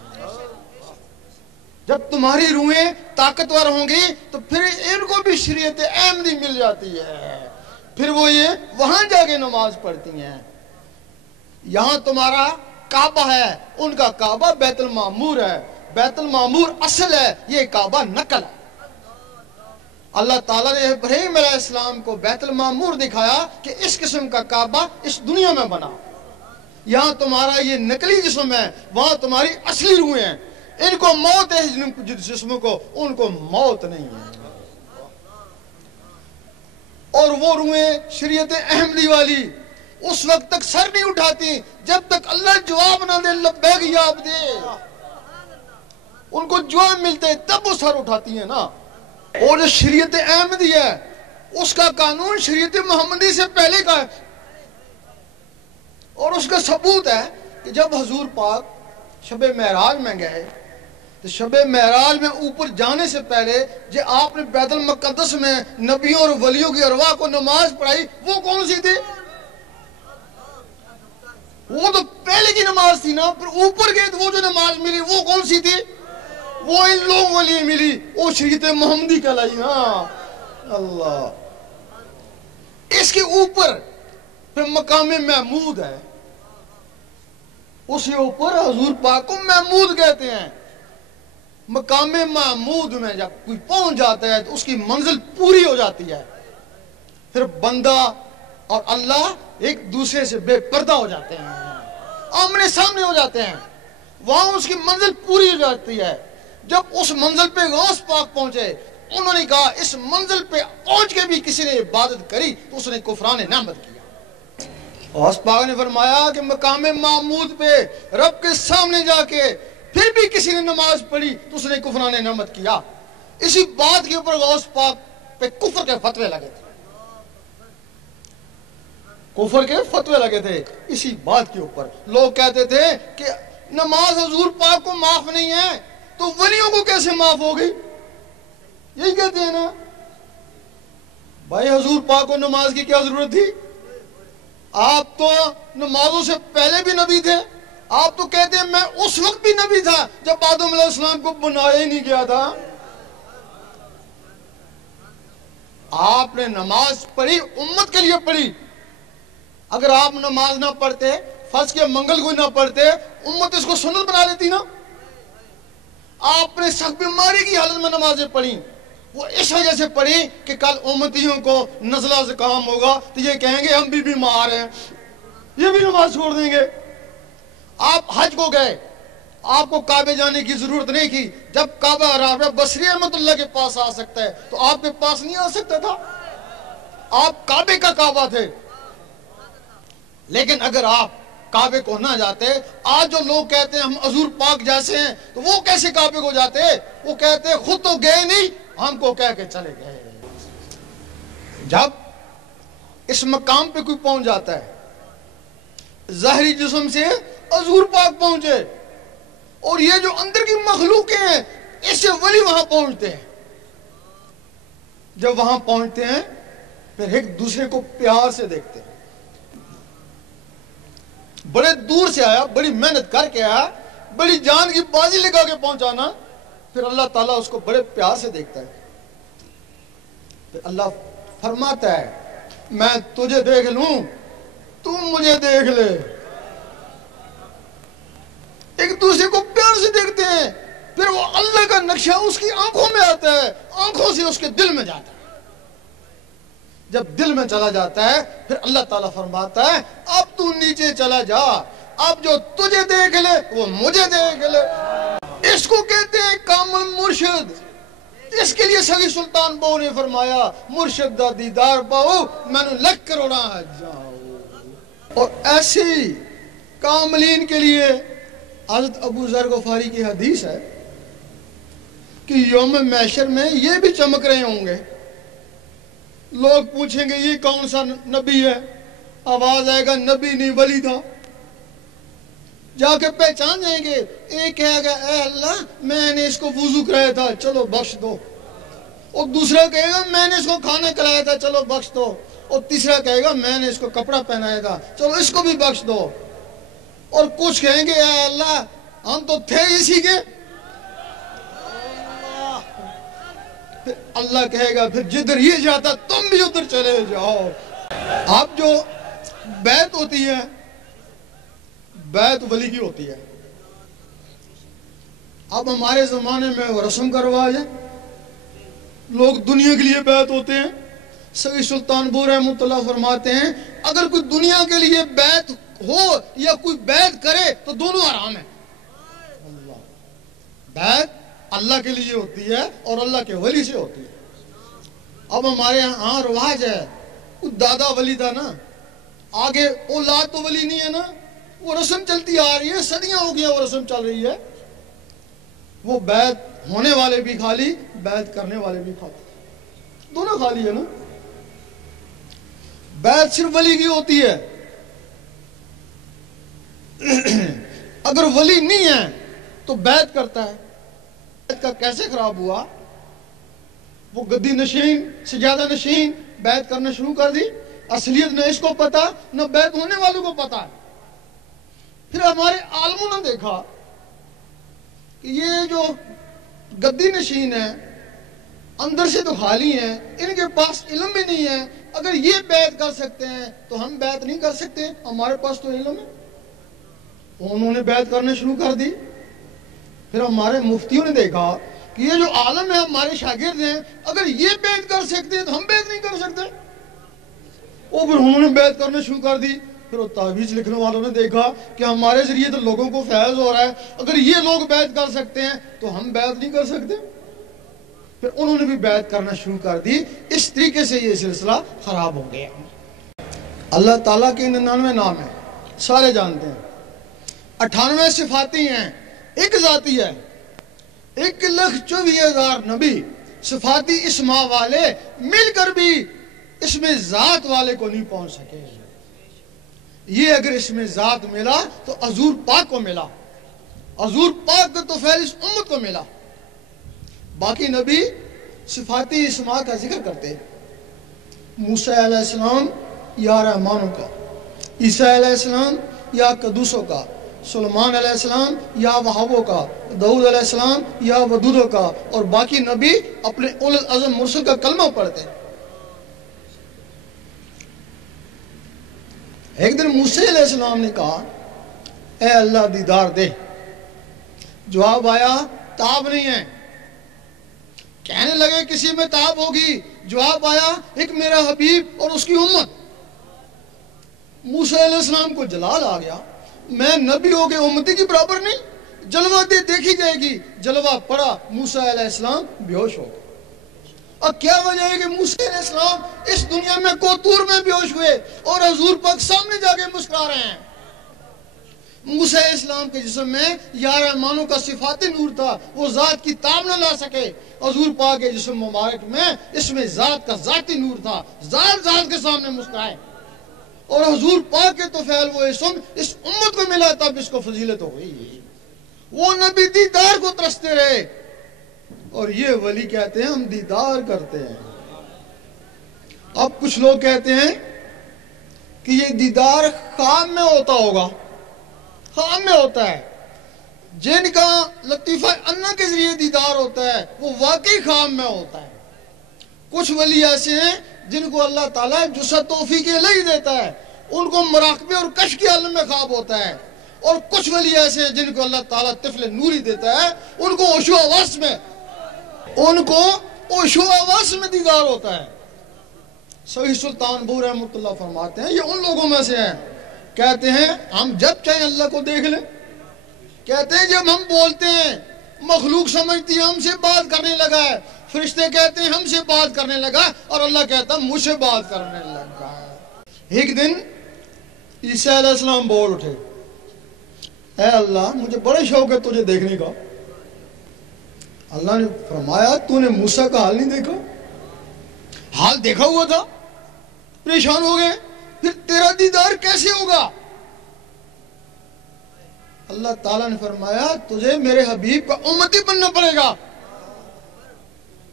جب تمہاری روحیں طاقتور ہوں گی تو پھر ان کو بھی شریعت احمدی مل جاتی ہے. پھر وہ یہ وہاں جا کے نماز پڑھتی ہیں. یہاں تمہارا کعبہ ہے, ان کا کعبہ بیت المعمور ہے. بیت المعمور اصل ہے, یہ کعبہ نقل ہے. اللہ تعالیٰ نے ابراہیم علیہ السلام کو بیت المعمور دکھایا کہ اس قسم کا کعبہ اس دنیا میں بنا. یہاں تمہارا یہ نقلی جسم ہے, وہاں تمہاری اصلی روحیں ہیں. ان کو موت ہے جسموں کو, ان کو موت نہیں ہے. اور وہ روحیں شریعت احمدی والی اس وقت تک سر نہیں اٹھاتی جب تک اللہ جواب نہ دے, لبیک یا عبدی. ان کو جواب ملتے تب وہ سر اٹھاتی ہیں نا. اور جو شریعت احمدی ہے اس کا قانون شریعت محمدی سے پہلے کا ہے. اور اس کا ثبوت ہے کہ جب حضور پاک شب معراج میں گئے تو شب معراج میں اوپر جانے سے پہلے جو آپ نے بیت المقدس میں نبیوں اور ولیوں کی ارواح کو نماز پڑھائی وہ کون سی تھی؟ وہ تو پہلے کی نماز تھی نا. پھر اوپر گئے تو وہ جو نماز ملی وہ کون سی تھی؟ وہ ان لوگوں کے لیے ملی, وہ شریعت محمدی کہلائی نا. اللہ, اس کے اوپر پھر مقام محمود ہے. اس کے اوپر حضور پاک کو محمود کہتے ہیں. مقام محمود میں جب کوئی پہنچ جاتا ہے تو اس کی منزل پوری ہو جاتی ہے. پھر بندہ اور اللہ ایک دوسرے سے بے پردہ ہو جاتے ہیں، آمنے سامنے ہو جاتے ہیں، وہاں اس کی منزل پوری ہو جاتی ہے۔ جب اس منزل پہ غوث پاک پہنچے، انہوں نے کہا اس منزل پہ پہنچ کے بھی کسی نے عبادت کری تو اس نے کفران نعمت کیا۔ غوث پاک نے فرمایا کہ مقام محمود پہ رب کے سامنے جا کے پھر بھی کسی نے نماز پڑھی تو اس نے کفران نعمت کیا۔ اسی بات کے اوپر غوث پاک پہ کفر کے فتوے لگے تھے، کفر کے فتوے لگے تھے اسی بات کے اوپر۔ لوگ کہتے تھے کہ نماز حضور پاک کو معاف نہیں ہے تو ولیوں کو کیسے معاف ہوگی؟ یہی کہتے ہیں نا بھائی، حضور پاک کو نماز کی کیا ضرورت تھی؟ آپ تو نمازوں سے پہلے بھی نبی تھے۔ آپ تو کہتے ہیں میں اس وقت بھی نبی تھا جب آدم علیہ السلام کو بنایا ہی نہیں گیا تھا۔ آپ نے نماز پڑھی، امت کے لیے پڑھی۔ اگر آپ نماز نہ پڑھتے، فرض کے منگل کو نہ پڑھتے، امت اس کو سنت بنا لیتی نا۔ آپ نے سخت بیماری کی حالت میں نمازیں پڑھی، وہ اس وجہ سے پڑھی کہ کل امتیوں کو نزلہ زکام ہوگا تو یہ کہیں گے ہم بھی بیمار ہیں، یہ بھی نماز چھوڑ دیں گے۔ آپ حج کو گئے، آپ کو کعبے جانے کی ضرورت نہیں تھی۔ جب کعبہ رابعہ بصری رحمۃ اللہ کے پاس آ سکتا ہے تو آپ کے پاس نہیں آ سکتا تھا؟ آپ کعبے کا کعبہ تھے۔ لیکن اگر آپ کعبے کو نہ جاتے، آج جو لوگ کہتے ہیں ہم حضور پاک جیسے ہیں، تو وہ کیسے کعبے کو جاتے؟ وہ کہتے خود تو گئے نہیں، ہم کو کہہ کے چلے گئے۔ جب اس مقام پہ کوئی پہنچ جاتا ہے، ظاہری جسم سے حضور پاک پہنچے، اور یہ جو اندر کی مخلوقیں ہیں اس سے ولی وہاں پہنچتے ہیں۔ جب وہاں پہنچتے ہیں پھر ایک دوسرے کو پیار سے دیکھتے ہیں۔ بڑے دور سے آیا، بڑی محنت کر کے آیا، بڑی جان کی بازی لگا کے پہنچانا، پھر اللہ تعالیٰ اس کو بڑے پیار سے دیکھتا ہے۔ پھر اللہ فرماتا ہے میں تجھے دیکھ لوں، تم مجھے دیکھ لے۔ ایک دوسرے کو پیار سے دیکھتے ہیں، پھر وہ اللہ کا نقشہ اس کی آنکھوں میں آتا ہے، آنکھوں سے اس کے دل میں جاتا ہے۔ جب دل میں چلا جاتا ہے پھر اللہ تعالیٰ فرماتا ہے اب تو نیچے چلا جا، اب جو تجھے دیکھ لے وہ مجھے دیکھ لے۔ اس کو کہتے ہیں کامل مرشد۔ اس کے لیے سگی سلطان بہو نے فرمایا مرشد دا دیدار پاؤ میں لگ کر اڑا جاؤ۔ اور ایسی کاملین کے لیے حضرت ابو ذر غفاری کی حدیث ہے کہ یوم محشر میں یہ بھی چمک رہے ہوں گے۔ لوگ پوچھیں گے یہ کون سا نبی ہے؟ آواز آئے گا نبی نہیں ولی تھا۔ جا کے پہچان جائیں گے، ایک کہے گا اے اللہ میں نے اس کو وضو کرایا تھا چلو بخش دو، اور دوسرا کہے گا میں نے اس کو کھانا کھلایا تھا چلو بخش دو، اور تیسرا کہے گا میں نے اس کو کپڑا پہنایا تھا چلو اس کو بھی بخش دو، اور کچھ کہیں گے اے اللہ ہم تو تھے اسی کے۔ پھر اللہ کہے گا پھر جدھر یہ جاتا تم بھی ادھر چلے جاؤ۔ اب جو بیعت ہوتی ہے، بیعت ولی کی ہوتی ہے۔ اب ہمارے زمانے میں وہ رسم کا رواج ہے، لوگ دنیا کے لیے بیعت ہوتے ہیں۔ سگی سلطان بو رحمۃ اللہ فرماتے ہیں اگر کوئی دنیا کے لیے بیعت ہو یا کوئی بیعت کرے تو دونوں حرام ہیں۔ بیعت اللہ کے لیے ہوتی ہے اور اللہ کے ولی سے ہوتی ہے۔ اب ہمارے ہاں رواج ہے، دادا ولی تھا نا، آگے اولاد تو ولی نہیں ہے نا، وہ رسم چلتی آ رہی ہے، صدیاں ہو گیا وہ رسم چل رہی ہے۔ وہ بیعت ہونے والے بھی خالی، بیعت کرنے والے بھی خالی، دونوں خالی ہے نا۔ بیعت صرف ولی کی ہوتی ہے۔ اگر ولی نہیں ہے تو بیعت کرتا ہے۔ بیعت کا کیسے خراب ہوا؟ وہ گدی نشین سجادہ نشین بیعت کرنا شروع کر دی، اصلیت نہ اس کو پتا نہ بیعت ہونے والوں کو پتا ہے۔ پھر ہمارے عالموں نے دیکھا کہ یہ جو گدی نشین ہے اندر سے تو خالی ہیں، ان کے پاس علم بھی نہیں ہے، اگر یہ بیعت کر سکتے ہیں تو ہم بیعت نہیں کر سکتے، ہمارے پاس تو علم ہے۔ انہوں نے بیعت کرنا شروع کر دی۔ پھر ہمارے مفتیوں نے دیکھا کہ یہ جو عالم ہے ہمارے شاگرد ہیں، اگر یہ بیعت کر سکتے ہیں تو ہم بیعت نہیں کر سکتے۔ اور پھر انہوں نے بیعت کرنا شروع کر دی. پھر وہ تعویذ لکھنے والوں نے دیکھا کہ ہمارے ذریعے تو لوگوں کو فیض ہو رہا ہے, اگر یہ لوگ بیعت کر سکتے ہیں تو ہم بیعت نہیں کر سکتے. پھر انہوں نے بھی بیعت کرنا شروع کر دی. اس طریقے سے یہ سلسلہ خراب ہو گیا. اللہ تعالیٰ کے 99 نام ہیں, سارے جانتے ہیں. 98 صفاتی ہیں, ایک ذاتی ہے. 1,24,000 نبی صفاتی اسماء والے مل کر بھی اس میں ذات والے کو نہیں پہنچ سکے. یہ اگر اس میں ذات ملا تو حضور پاک کو ملا, حضور پاک کو تو فیض اس امت کو ملا. باقی نبی صفاتی اسماء کا ذکر کرتے ہیں. موسیٰ علیہ السلام یا رحمانوں کا, عیسیٰ علیہ السلام یا قدوسوں کا, سلیمان علیہ السلام یا وہابوں کا, داؤد علیہ السلام یا ودودوں کا, اور باقی نبی اپنے اول العزم مرسل کا کلمہ پڑھتے ہیں. ایک دن موسیٰ علیہ السلام نے کہا اے اللہ دیدار دے. جواب آیا تاب نہیں ہے. کہنے لگے کسی میں تاب ہوگی. جواب آیا ایک میرا حبیب اور اس کی امت. موسیٰ علیہ السلام کو جلال آ گیا, میں نبیوں کے امتی کی برابر نہیں, جلوہ دیکھی جائے گی. جلوہ پڑا, موسیٰ علیہ السلام بے ہوش ہو گئے. اب کیا وجہ ہے کہ موسیٰ علیہ السلام اس دنیا میں کوتور میں بے ہوش ہوئے اور حضور پاک سامنے جا کے مسکرا رہے ہیں. موسیٰ علیہ السلام کے جسم میں یا رحمانوں کا صفاتی نور تھا, وہ ذات کی تاب نہ لا سکے. حضور پاک کے جسم مبارک میں اس میں ذات کا ذاتی نور تھا, ذات کے سامنے مسکرائے. اور حضور پاک کے توفیل وہ اسم اس امت کو ملا, تب اس کو فضیلت ہو گئی. وہ نبی دیدار کو ترستے رہے, اور یہ ولی کہتے ہیں ہم دیدار کرتے ہیں. اب کچھ لوگ کہتے ہیں کہ یہ دیدار خواب میں ہوتا ہوگا. خواب میں ہوتا ہے. جن کا لطیفہ انا کے ذریعے دیدار ہوتا ہے وہ واقعی خواب میں ہوتا ہے. کچھ ولی ایسے ہیں جن کو اللہ تعالیٰ جسد توفیق الہی دیتا ہے, ان کو مراقبے اور کشف کے عالم میں خواب ہوتا ہے. اور کچھ ولی ایسے ہیں جن کو اللہ تعالیٰ طفل نوری دیتا ہے, ان کو ہوش و حواس میں دیدار ہوتا ہے. سعید سلطان بو رحمۃ اللہ فرماتے ہیں یہ ان لوگوں میں سے ہیں, کہتے ہیں ہم جب چاہیں اللہ کو دیکھ لیں. کہتے ہیں جب ہم بولتے ہیں مخلوق سمجھتی ہے ہم سے بات کرنے لگا ہے, فرشتے کہتے ہیں ہم سے بات کرنے لگا, اور اللہ کہتا ہے مجھ سے بات کرنے لگا. ایک دن عیسیٰ علیہ السلام بول اٹھے, اے اللہ مجھے بڑے شوق ہے تجھے دیکھنے کا. اللہ نے فرمایا تو نے موسیٰ کا حال نہیں دیکھا؟ حال دیکھا ہوا تھا, پریشان ہو گئے, پھر تیرا دیدار کیسے ہوگا؟ اللہ تعالیٰ نے فرمایا تجھے میرے حبیب کا امتی بننا پڑے گا.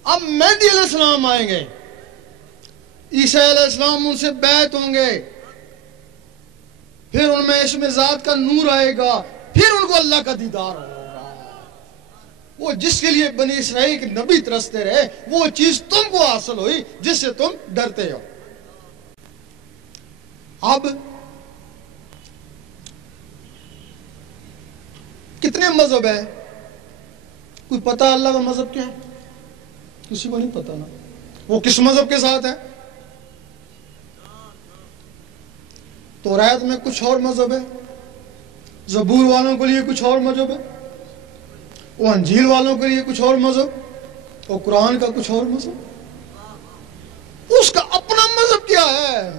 اب مہدی علیہ السلام آئیں گے, عیسیٰ علیہ السلام ان سے بیعت ہوں گے, پھر ان میں اس میں ذات کا نور آئے گا, پھر ان کو اللہ کا دیدار ہوگا. وہ جس کے لیے بنی اسرائیل کے نبی ترستے رہے وہ چیز تم کو حاصل ہوئی جس سے تم ڈرتے ہو. اب کتنے مذہب ہیں؟ کوئی پتا اللہ کا مذہب کیا ہے؟ کسی کو نہیں پتا نا. وہ کس مذہب کے ساتھ ہے؟ توریت میں کچھ اور مذہب ہے, زبور والوں کے لیے کچھ اور مذہب ہے, وہ انجیل والوں کے لیے کچھ اور مذہب, اور قرآن کا کچھ اور مذہب. اس کا اپنا مذہب کیا ہے؟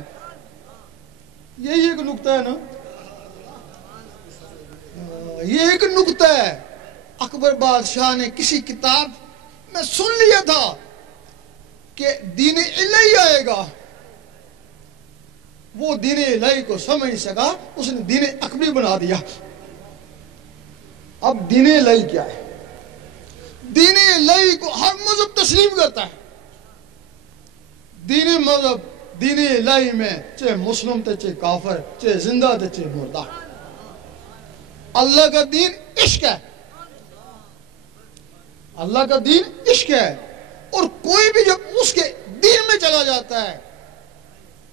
یہی ایک نقطہ ہے نا, یہ ایک نقطہ ہے. اکبر بادشاہ نے کسی کتاب میں سن لیا تھا کہ دین الہی آئے گا, وہ دین الہی کو سمجھ نہیں سکا, اس نے دین اکبری بنا دیا. اب دین الہی کیا ہے؟ دین الہی کو ہر مذہب تسلیم کرتا ہے. دین الہی میں چاہے مسلم تھے چاہے کافر, چاہے زندہ تھے چاہے مردہ, اللہ کا دین عشق ہے. اللہ کا دین عشق ہے, اور کوئی بھی جب اس کے دین میں چلا جاتا ہے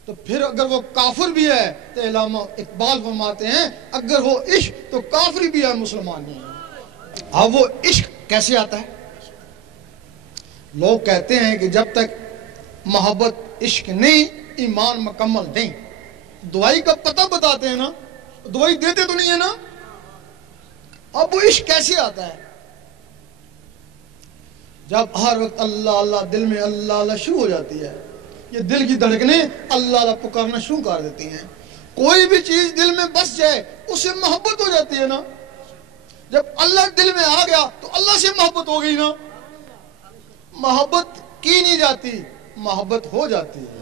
تو پھر اگر وہ کافر بھی ہے تو علامہ اقبال فرماتے ہیں اگر وہ عشق تو کافر بھی ہے مسلمان نہیں ہے. اب وہ عشق کیسے آتا ہے؟ لوگ کہتے ہیں کہ جب تک محبت عشق نہیں, ایمان مکمل دیں. دعائی کا پتہ بتاتے ہیں نا, دعائی دیتے تو نہیں ہے نا. اب وہ عشق کیسے آتا ہے؟ جب ہر وقت اللہ اللہ دل میں اللہ اللہ شروع ہو جاتی ہے, یہ دل کی دھڑکنیں اللہ اللہ پکارنا شروع کر دیتی ہیں. کوئی بھی چیز دل میں بس جائے اس سے محبت ہو جاتی ہے نا. جب اللہ دل میں آ گیا تو اللہ سے محبت ہو گئی نا. محبت کی نہیں جاتی, محبت ہو جاتی ہے.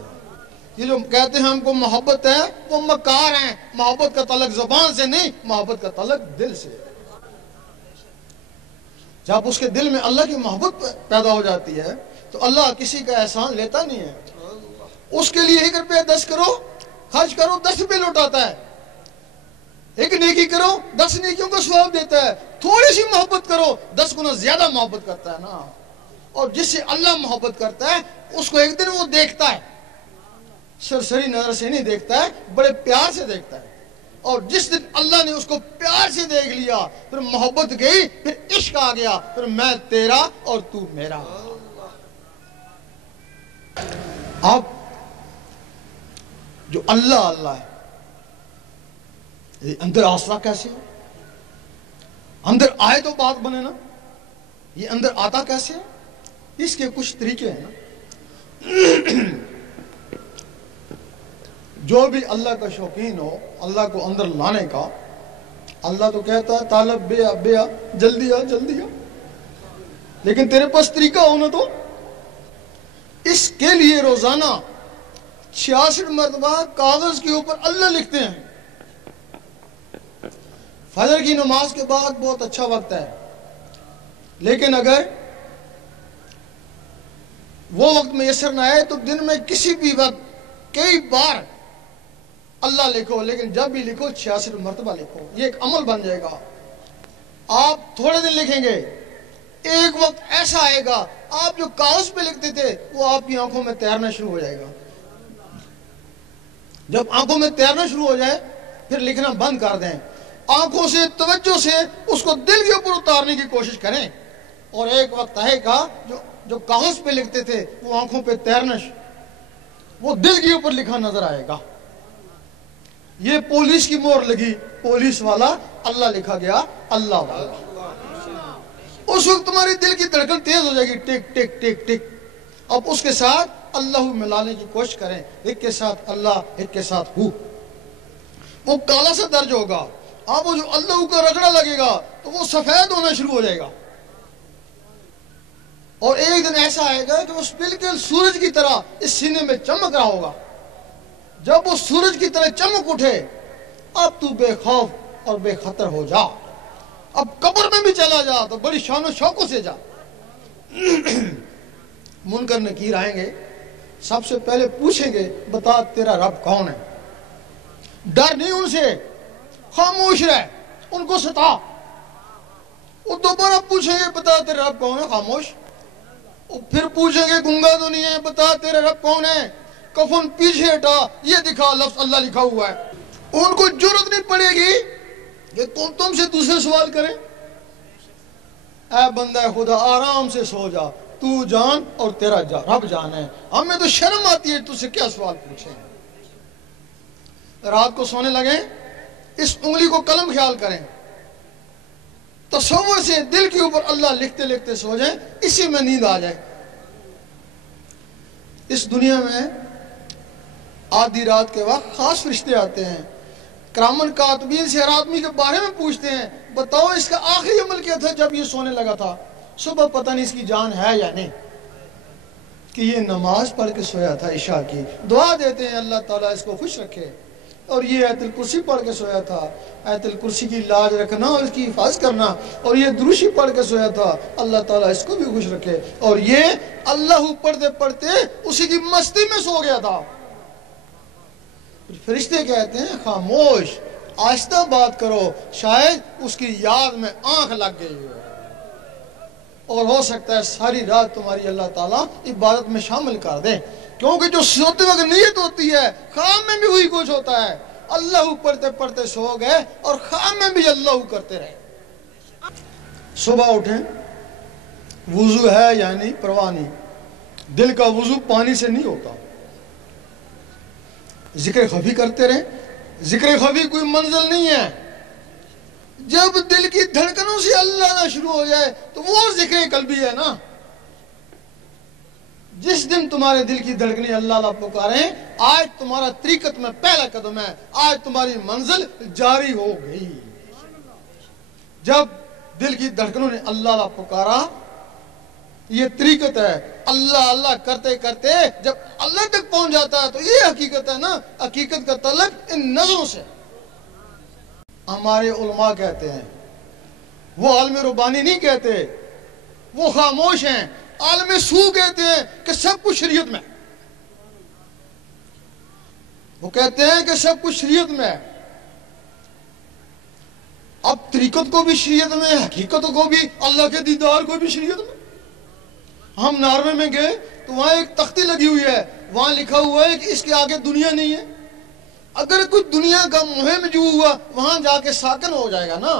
یہ جو کہتے ہیں ہم کو محبت ہے وہ مکار ہیں. محبت کا تعلق زبان سے نہیں, محبت کا تعلق دل سے. جب اس کے دل میں اللہ کی محبت پیدا ہو جاتی ہے تو اللہ کسی کا احسان لیتا نہیں ہے. اس کے لیے 1 روپیہ 10 کرو خرچ کرو 10 روپے لوٹاتا ہے. ایک نیکی کرو 10 نیکیوں کا ثواب دیتا ہے. تھوڑی سی محبت کرو 10 گنا زیادہ محبت کرتا ہے نا. اور جس سے اللہ محبت کرتا ہے اس کو ایک دن وہ دیکھتا ہے, سرسری نظر سے نہیں دیکھتا ہے, بڑے پیار سے دیکھتا ہے. اور جس دن اللہ نے اس کو پیار سے دیکھ لیا پھر محبت گئی, پھر عشق آ گیا, پھر میں تیرا اور تو میرا. اب جو اللہ اللہ ہے یہ اندر آسرا کیسے ہے؟ اندر آئے تو بات بنے نا. یہ اندر آتا کیسے ہے؟ اس کے کچھ طریقے ہیں نا. جو بھی اللہ کا شوقین ہو اللہ کو اندر لانے کا, اللہ تو کہتا ہے طالب بے آ جلدی آ جلدی آ, لیکن تیرے پاس طریقہ ہونا تو. اس کے لیے روزانہ 66 مرتبہ کاغذ کے اوپر اللہ لکھتے ہیں. فجر کی نماز کے بعد بہت اچھا وقت ہے, لیکن اگر وہ وقت میسر نہ آئے تو دن میں کسی بھی وقت کئی بار اللہ لکھو, لیکن جب بھی لکھو 66 مرتبہ لکھو. یہ ایک عمل بن جائے گا. آپ تھوڑے دن لکھیں گے, ایک وقت ایسا آئے گا آپ جو کاغذ پہ لکھتے تھے وہ آپ کی آنکھوں میں تیرنا شروع ہو جائے گا. جب آنکھوں میں تیرنا شروع ہو جائے پھر لکھنا بند کر دیں. آنکھوں سے توجہ سے اس کو دل کے اوپر اتارنے کی کوشش کریں, اور ایک وقت آئے گا جو کاغذ پہ لکھتے تھے وہ آنکھوں پہ تیرنا, وہ دل کے اوپر لکھا نظر آئے گا. یہ پولیس کی مہر لگی, پولیس والا اللہ لکھا گیا اللہ والا. اس وقت تمہاری دل کی دھڑکن تیز ہو جائے گی, ٹک ٹک ٹک ٹک. اب اس کے ساتھ اللہ ملانے کی کوشش کریں, ایک کے ساتھ اللہ ایک کے ساتھ ہو. وہ کالا سا درج ہوگا, اب وہ جو اللہ کا رگڑا لگے گا تو وہ سفید ہونا شروع ہو جائے گا. اور ایک دن ایسا آئے گا کہ وہ بالکل سورج کی طرح اس سینے میں چمک رہا ہوگا. جب وہ سورج کی طرح چمک اٹھے اب تو بے خوف اور بے خطر ہو جا. اب قبر میں بھی چلا جا تو بڑی شان و شوقوں سے جا. منکر نکیر آئیں گے, سب سے پہلے پوچھیں گے بتا تیرا رب کون ہے. ڈر نہیں ان سے, خاموش رہ, ان کو ستا. وہ دوبارہ پوچھیں گے بتا تیرا رب کون ہے, خاموش. پھر پوچھیں گے گنگا تو نہیں ہے, بتا تیرا رب کون ہے. کفن پیچھے ہٹا, یہ دکھا لفظ اللہ لکھا ہوا ہے. ان کو جرت نہیں پڑے گی کہ تم سے دوسرے سوال کریں. اے بندہ خدا آرام سے سو جا, تو جان اور تیرا رب جان ہے. ہمیں تو شرم آتی ہے تجھ سے کیا سوال پوچھیں. رات کو سونے لگیں اس انگلی کو قلم خیال کریں, تصور سے دل کے اوپر اللہ لکھتے لکھتے سو جائیں, اسی میں نیند آ جائے. اس دنیا میں آدھی رات کے وقت خاص فرشتے آتے ہیں, کرامن کاتبین سے ہر آدمی کے بارے میں پوچھتے ہیں بتاؤ اس کا آخری عمل کیا تھا جب یہ سونے لگا تھا. صبح پتہ نہیں اس کی جان ہے یا نہیں, کہ یہ نماز پڑھ کے سویا تھا عشاء کی. دعا دیتے ہیں اللہ تعالیٰ اس کو خوش رکھے. اور یہ آیت الکرسی پڑھ کے سویا تھا, آیت الکرسی کی لاج رکھنا اور اس کی حفاظت کرنا. اور یہ دروشی پڑھ کے سویا تھا, اللہ تعالیٰ اس کو بھی خوش رکھے. اور یہ اللہ پڑھتے پڑھتے اسی کی مستی میں سو گیا تھا. فرشتے کہتے ہیں خاموش, آہستہ بات کرو, شاید اس کی یاد میں آنکھ لگ گئی ہے, اور ہو سکتا ہے ساری رات تمہاری اللہ تعالیٰ عبادت میں شامل کر دے. کیونکہ جو سوتے وقت نیت ہوتی ہے خواب میں بھی وہی کچھ ہوتا ہے. اللہ پڑھتے پڑھتے سو گئے اور خواب میں بھی اللہ کرتے رہے. صبح اٹھیں, وضو ہے یعنی پرواہ نہیں. دل کا وضو پانی سے نہیں ہوتا, ذکر خفی کرتے رہیں. ذکر خفی کوئی منزل نہیں ہے. جب دل کی دھڑکنوں سے اللہ نہ شروع ہو جائے تو وہ ذکر قلبی ہے نا. جس دن تمہارے دل کی دھڑکنیں اللہ اللہ پکاریں، آج تمہارا طریقت میں پہلا قدم ہے، آج تمہاری منزل جاری ہو گئی. جب دل کی دھڑکنوں نے اللہ اللہ پکارا، یہ طریقت ہے. اللہ اللہ کرتے کرتے جب اللہ تک پہنچ جاتا ہے تو یہ حقیقت ہے نا. حقیقت کا تعلق ان نظروں سے. ہمارے علماء کہتے ہیں، وہ عالم ربانی نہیں کہتے، وہ خاموش ہیں. عالم سو کہتے ہیں کہ سب کچھ شریعت میں. وہ کہتے ہیں کہ سب کچھ شریعت میں ہے. اب طریقت کو بھی شریعت میں، حقیقت کو بھی، اللہ کے دیدار کو بھی شریعت میں. ہم ناروے میں گئے تو وہاں ایک تختی لگی ہوئی ہے، وہاں لکھا ہوا ہے کہ اس کے آگے دنیا نہیں ہے. اگر کوئی دنیا کا مہم جو ہوا وہاں جا کے ساکن ہو جائے گا نا.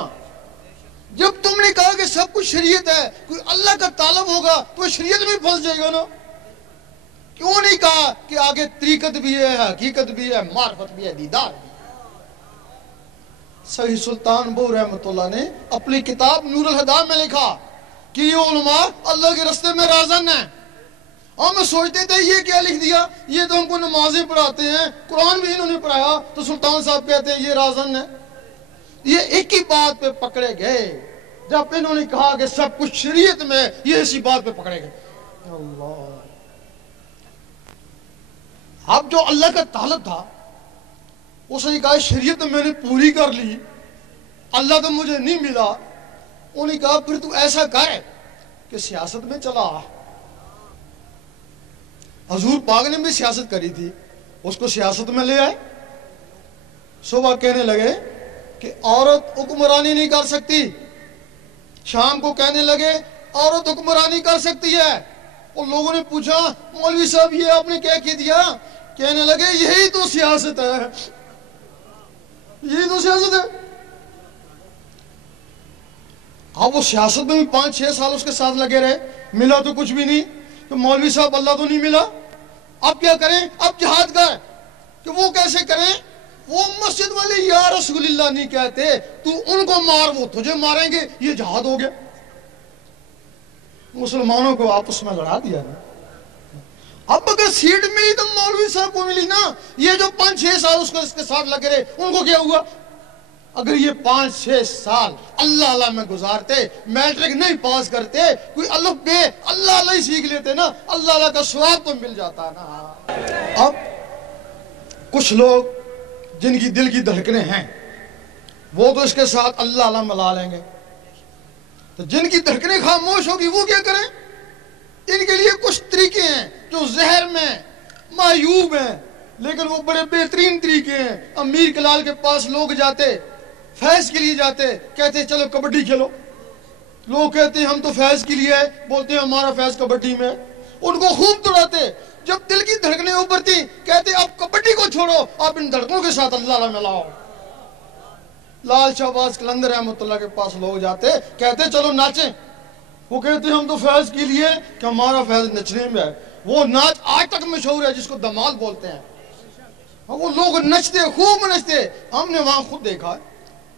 جب تم نے کہا کہ سب کچھ شریعت ہے، کوئی اللہ کا طالب ہوگا تو شریعت میں پھنس جائے گا نا. کیوں نہیں کہا کہ آگے طریقت بھی ہے، حقیقت بھی ہے، معرفت بھی ہے، دیدار بھی ہے. صحیح سلطان بو رحمۃ اللہ نے اپنی کتاب نور الہدی میں لکھا کہ یہ علماء اللہ کے راستے میں رازن ہیں. ہم سوچتے تھے یہ کیا لکھ دیا، یہ تو ہم کو نمازیں پڑھاتے ہیں، قرآن بھی انہوں نے پڑھایا، تو سلطان صاحب کہتے ہیں یہ رازن ہے. یہ ایک ہی بات پہ پکڑے گئے. جب انہوں نے کہا کہ سب کچھ شریعت میں، یہ اسی بات پہ پکڑے گئے. اللہ، اب جو اللہ کا طالب تھا اس نے کہا شریعت میں نے پوری کر لی، اللہ تو مجھے نہیں ملا. انہوں نے کہا پھر تو ایسا کر کہ سیاست میں چلا. حضور پاک نے بھی سیاست کری تھی، اس کو سیاست میں لے آئے. صبح کہنے لگے کہ عورت حکمرانی نہیں کر سکتی، شام کو کہنے لگے عورت حکمرانی کر سکتی ہے. اور لوگوں نے پوچھا مولوی صاحب یہ آپ نے کیا کہہ دیا؟ کہنے لگے یہی تو سیاست ہے، یہی تو سیاست ہے. اب وہ سیاست میں بھی 5-6 سال اس کے ساتھ لگے رہے، ملا تو کچھ بھی نہیں. تو مولوی صاحب اللہ تو نہیں ملا، اب کیا کریں؟ اب جہاد کا ہے. کہ وہ کیسے کریں؟ وہ مسجد والے یا رسول اللہ نہیں کہتے، تو ان کو مار وہ تجھے ماریں گے، یہ جہاد ہو گیا. مسلمانوں کو آپس میں لڑا دیا نا. اب اگر سیٹ ملی تو مولوی صاحب کو ملی نا. یہ جو 5-6 سال اس کے ساتھ لگے رہے ان کو کیا ہوا؟ اگر یہ 5-6 سال اللہ اللہ میں گزارتے، میٹرک نہیں پاس کرتے، کوئی الف بے اللہ اللہ ہی سیکھ لیتے نا، اللہ اللہ کا ثواب تو مل جاتا نا. اب کچھ لوگ جن کی دل کی دھڑکنیں ہیں وہ تو اس کے ساتھ اللہ اللہ ملا لیں گے. تو جن کی دھڑکنیں خاموش ہوگی وہ کیا کریں؟ ان کے لیے کچھ طریقے ہیں جو زہر میں معیوب ہیں، لیکن وہ بڑے بہترین طریقے ہیں. امیر کلال کے پاس لوگ جاتے، فیض کے لیے جاتے، کہتے چلو کبڈی کھیلو. لوگ کہتے ہم تو فیض کے لیے آئے، بولتے ہیں ہمارا فیض کبڈی میں. ان کو خوب دوڑاتے. جب دل کی دھڑکنیں ابھرتی کہتے اب کبڈی کو چھوڑو، آپ ان دھڑکنوں کے ساتھ اللہ اللہ ملاؤ. لال شہباز قلندر رحمۃ اللہ کے پاس لوگ جاتے، کہتے چلو ناچیں. وہ کہتے ہم تو فیض کے لیے کہ ہمارا فیض نچنے میں ہے. وہ ناچ آج تک مشہور ہے جس کو دمال بولتے ہیں. وہ لوگ نچتے، خوب نچتے. ہم نے وہاں خود دیکھا ہے.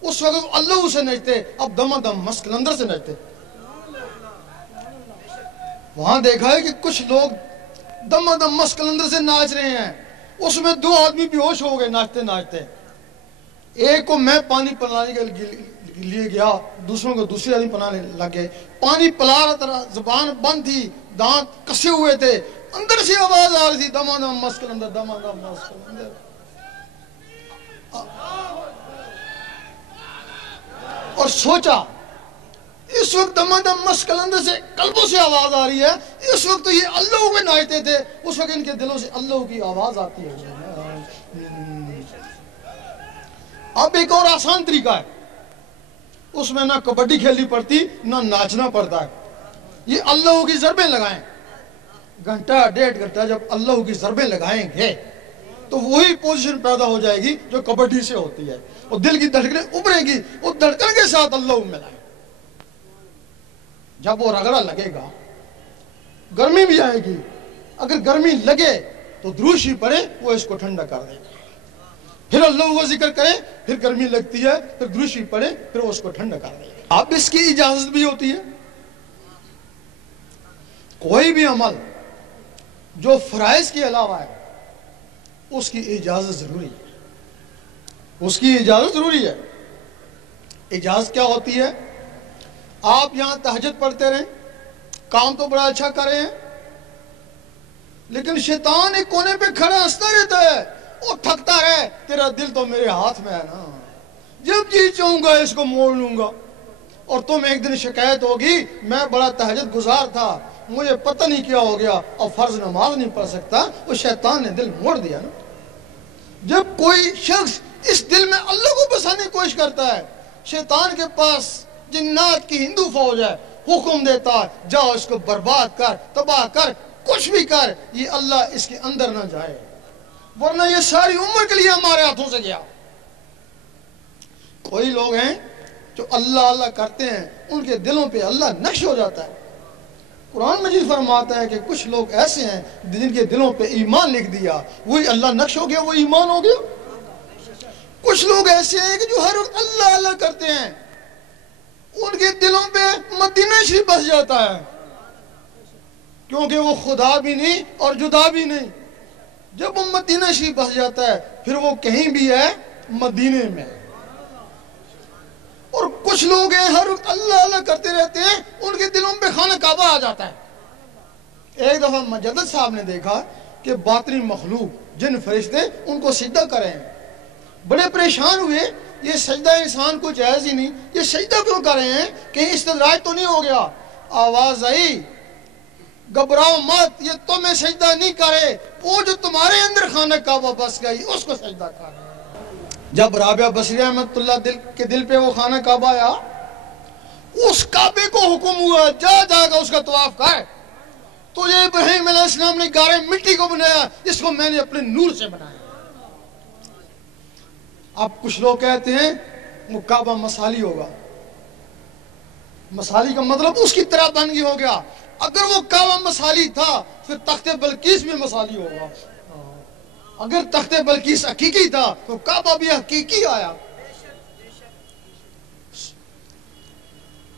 اس وقت اللہ سے نچتے، اب دم دم مست قلندر سے نچتے. وہاں دیکھا ہے کہ کچھ لوگ دم دم مست قلندر سے ناچ رہے ہیں. اس میں 2 آدمی بے ہوش ہو گئے ناچتے ناچتے. ایک کو میں پانی پلانے کے لیے گیا، دوسروں کو دوسرے آدمی پلانے لگے. پانی پلا رہا تھا، زبان بند تھی، دانت کسے ہوئے تھے، اندر سے آواز آ رہی تھی دم دم مست قلندر، دم دم مست قلندر. اور سوچا اس وقت دم دم مست قلندر سے قلبوں سے آواز آ رہی ہے، اس وقت تو یہ اللہ میں ناچتے تھے، اس وقت ان کے دلوں سے اللہ کی آواز آتی ہے. اب ایک اور آسان طریقہ ہے، اس میں نہ کبڈی کھیلنی پڑتی نہ ناچنا پڑتا ہے. یہ اللہ کی ضربیں لگائیں، 1-1.5 گھنٹہ جب اللہ کی ضربیں لگائیں گے تو وہی پوزیشن پیدا ہو جائے گی جو کبڈی سے ہوتی ہے، اور دل کی دھڑکنیں ابھریں گی، وہ دھڑکن کے ساتھ اللہ ملائیں. جب وہ رگڑا لگے گا گرمی بھی آئے گی، اگر گرمی لگے تو دروشی پڑے وہ اس کو ٹھنڈا کر دے گا. پھر اللہ کا ذکر کرے، پھر گرمی لگتی ہے، پھر دروشی پڑے، پھر اس کو ٹھنڈا کر دے. اب اس کی اجازت بھی ہوتی ہے. کوئی بھی عمل جو فرائض کے علاوہ ہے اس کی اجازت ضروری ہے. اس کی اجازت ضروری ہے. اجازت کیا ہوتی ہے؟ آپ یہاں تہجد پڑھتے رہیں، کام تو بڑا اچھا کر رہے ہیں، لیکن شیطان ایک کونے پہ کھڑا ہنستا رہتا ہے، وہ تھکتا رہے، تیرا دل تو میرے ہاتھ میں ہے نا، جب جی چاہوں گا اس کو موڑ لوں گا. اور تم ایک دن شکایت ہوگی میں بڑا تہجد گزار تھا، مجھے پتہ نہیں کیا ہو گیا اور فرض نماز نہیں پڑھ سکتا. وہ شیطان نے دل موڑ دیا نا. جب کوئی شخص اس دل میں اللہ کو بسانے کی کوشش کرتا ہے، شیطان کے پاس جنات کی ہندو فوج ہے، حکم دیتا ہے جاؤ اس کو برباد کر، تباہ کر، کچھ بھی کر، یہ اللہ اس کے اندر نہ جائے، ورنہ یہ ساری عمر کے لیے ہمارے ہاتھوں سے گیا. کوئی لوگ ہیں جو اللہ اللہ کرتے ہیں، ان کے دلوں پہ اللہ نقش ہو جاتا ہے. قرآن مجید فرماتا ہے کہ کچھ لوگ ایسے ہیں جن کے دلوں پہ ایمان لکھ دیا، وہی اللہ نقش ہو گیا، وہ ایمان ہو گیا. کچھ لوگ ایسے ہیں کہ جو ہر وقت اللہ اللہ کرتے ہیں، ان کے دلوں پہ مدینہ شریف بس جاتا ہے، کیونکہ وہ خدا بھی نہیں اور جدا بھی نہیں. جب وہ مدینہ شریف بس جاتا ہے پھر وہ کہیں بھی ہے مدینے میں. اور کچھ لوگ ہیں ہر وقت اللہ اللہ کرتے رہتے ہیں، ان کے دلوں پہ خانہ کعبہ آ جاتا ہے. ایک دفعہ مجدد صاحب نے دیکھا کہ باطنی مخلوق جن فرشتے ان کو سجدہ کریں، بڑے پریشان ہوئے، یہ سجدہ انسان کو جائز ہی نہیں، یہ سجدہ کیوں کر رہے ہیں، کہیں استدراج تو نہیں ہو گیا. آواز آئی گھبراؤ مت، یہ تمہیں سجدہ نہیں کرے، وہ جو تمہارے اندر خانہ کعبہ بس گئی اس کو سجدہ کر. جب رابعہ بصری رحمۃ اللہ کے دل پہ وہ خانہ کعبہ آیا، اس کعبے کو حکم ہوا جا کر اس کا طواف کر. تو یہ ابراہیم علیہ السلام نے گارے مٹی کو بنایا، اس کو میں نے اپنے نور سے بنایا. اب کچھ لوگ کہتے ہیں وہ کعبہ مسالی ہوگا. مسالی کا مطلب اس کی طرح بن گئی ہو گیا. اگر وہ کعبہ مسالی تھا پھر تخت بلقیس بھی مسالی ہوگا. اگر تخت بلقیس حقیقی تھا تو کعبہ بھی حقیقی آیا.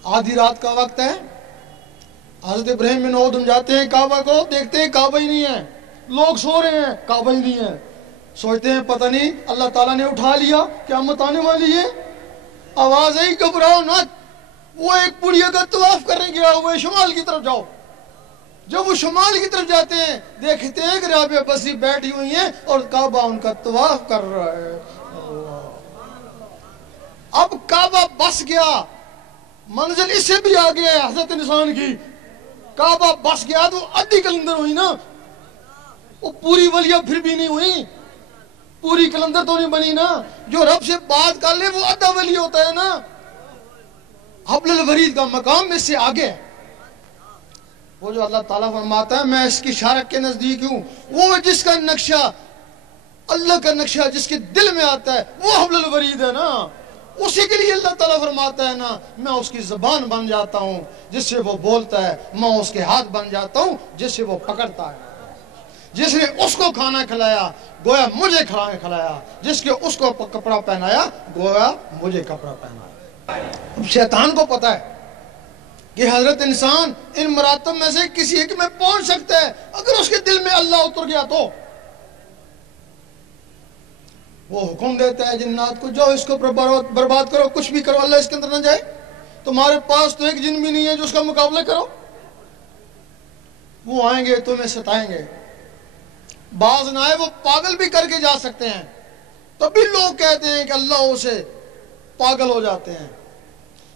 آدھی رات کا وقت ہے، حضرت ابراہیم بن ادم جاتے ہیں کعبہ کو، دیکھتے ہیں کعبہ ہی نہیں ہے، لوگ سو رہے ہیں، کعبہ ہی نہیں ہے. سوچتے ہیں پتہ نہیں اللہ تعالیٰ نے اٹھا لیا، قیامت آنے والی ہے. آواز آئی گھبراؤ نہ، وہ ایک بڑھیا کا طواف کرنے گیا ہوئے، شمال کی طرف جاؤ. جب وہ شمال کی طرف جاتے ہیں دیکھتے ہیں کہ رابعہ بصری بیٹھی ہوئی ہیں اور کعبہ ان کا طواف کر رہا ہے. اب کعبہ بس گیا، منزل اس سے بھی آگے ہے حضرت انسان کی. کعبہ بس گیا تو آدھی کلندر ہوئی نا، وہ پوری ولیہ پھر بھی نہیں ہوئی، پوری کلندر تو نہیں بنی نا. جو رب سے بات کر لے وہ آدھا ولی ہوتا ہے نا. حبل الورید کا مقام اس سے آگے ہے. وہ جو اللہ تعالیٰ فرماتا ہے میں اس کی شارک کے نزدیک ہوں، وہ جس کا نقشہ اللہ کا نقشہ جس کے دل میں آتا ہے وہ حبل الورید ہے نا. اسی کے لیے اللہ تعالیٰ فرماتا ہے نا میں اس کی زبان بن جاتا ہوں جس سے وہ بولتا ہے، میں اس کے ہاتھ بن جاتا ہوں جس سے وہ پکڑتا ہے. جس نے اس کو کھانا کھلایا گویا مجھے کھانا کھلایا، جس کے اس کو کپڑا پہنایا گویا مجھے کپڑا پہنایا. شیطان کو پتا ہے کہ حضرت انسان ان مراتب میں سے کسی ایک میں پہنچ سکتا ہے. اگر اس کے دل میں اللہ اتر گیا تو وہ حکم دیتا ہے جنات کو جاؤ اس کو برباد کرو، کچھ بھی کرو، اللہ اس کے اندر نہ جائے. تمہارے پاس تو ایک جن بھی نہیں ہے جو اس کا مقابلہ کرو. وہ آئیں گے تمہیں ستائیں گے. بعض نہ آئے وہ پاگل بھی کر کے جا سکتے ہیں، تبھی لوگ کہتے ہیں کہ اللہ اسے پاگل ہو جاتے ہیں.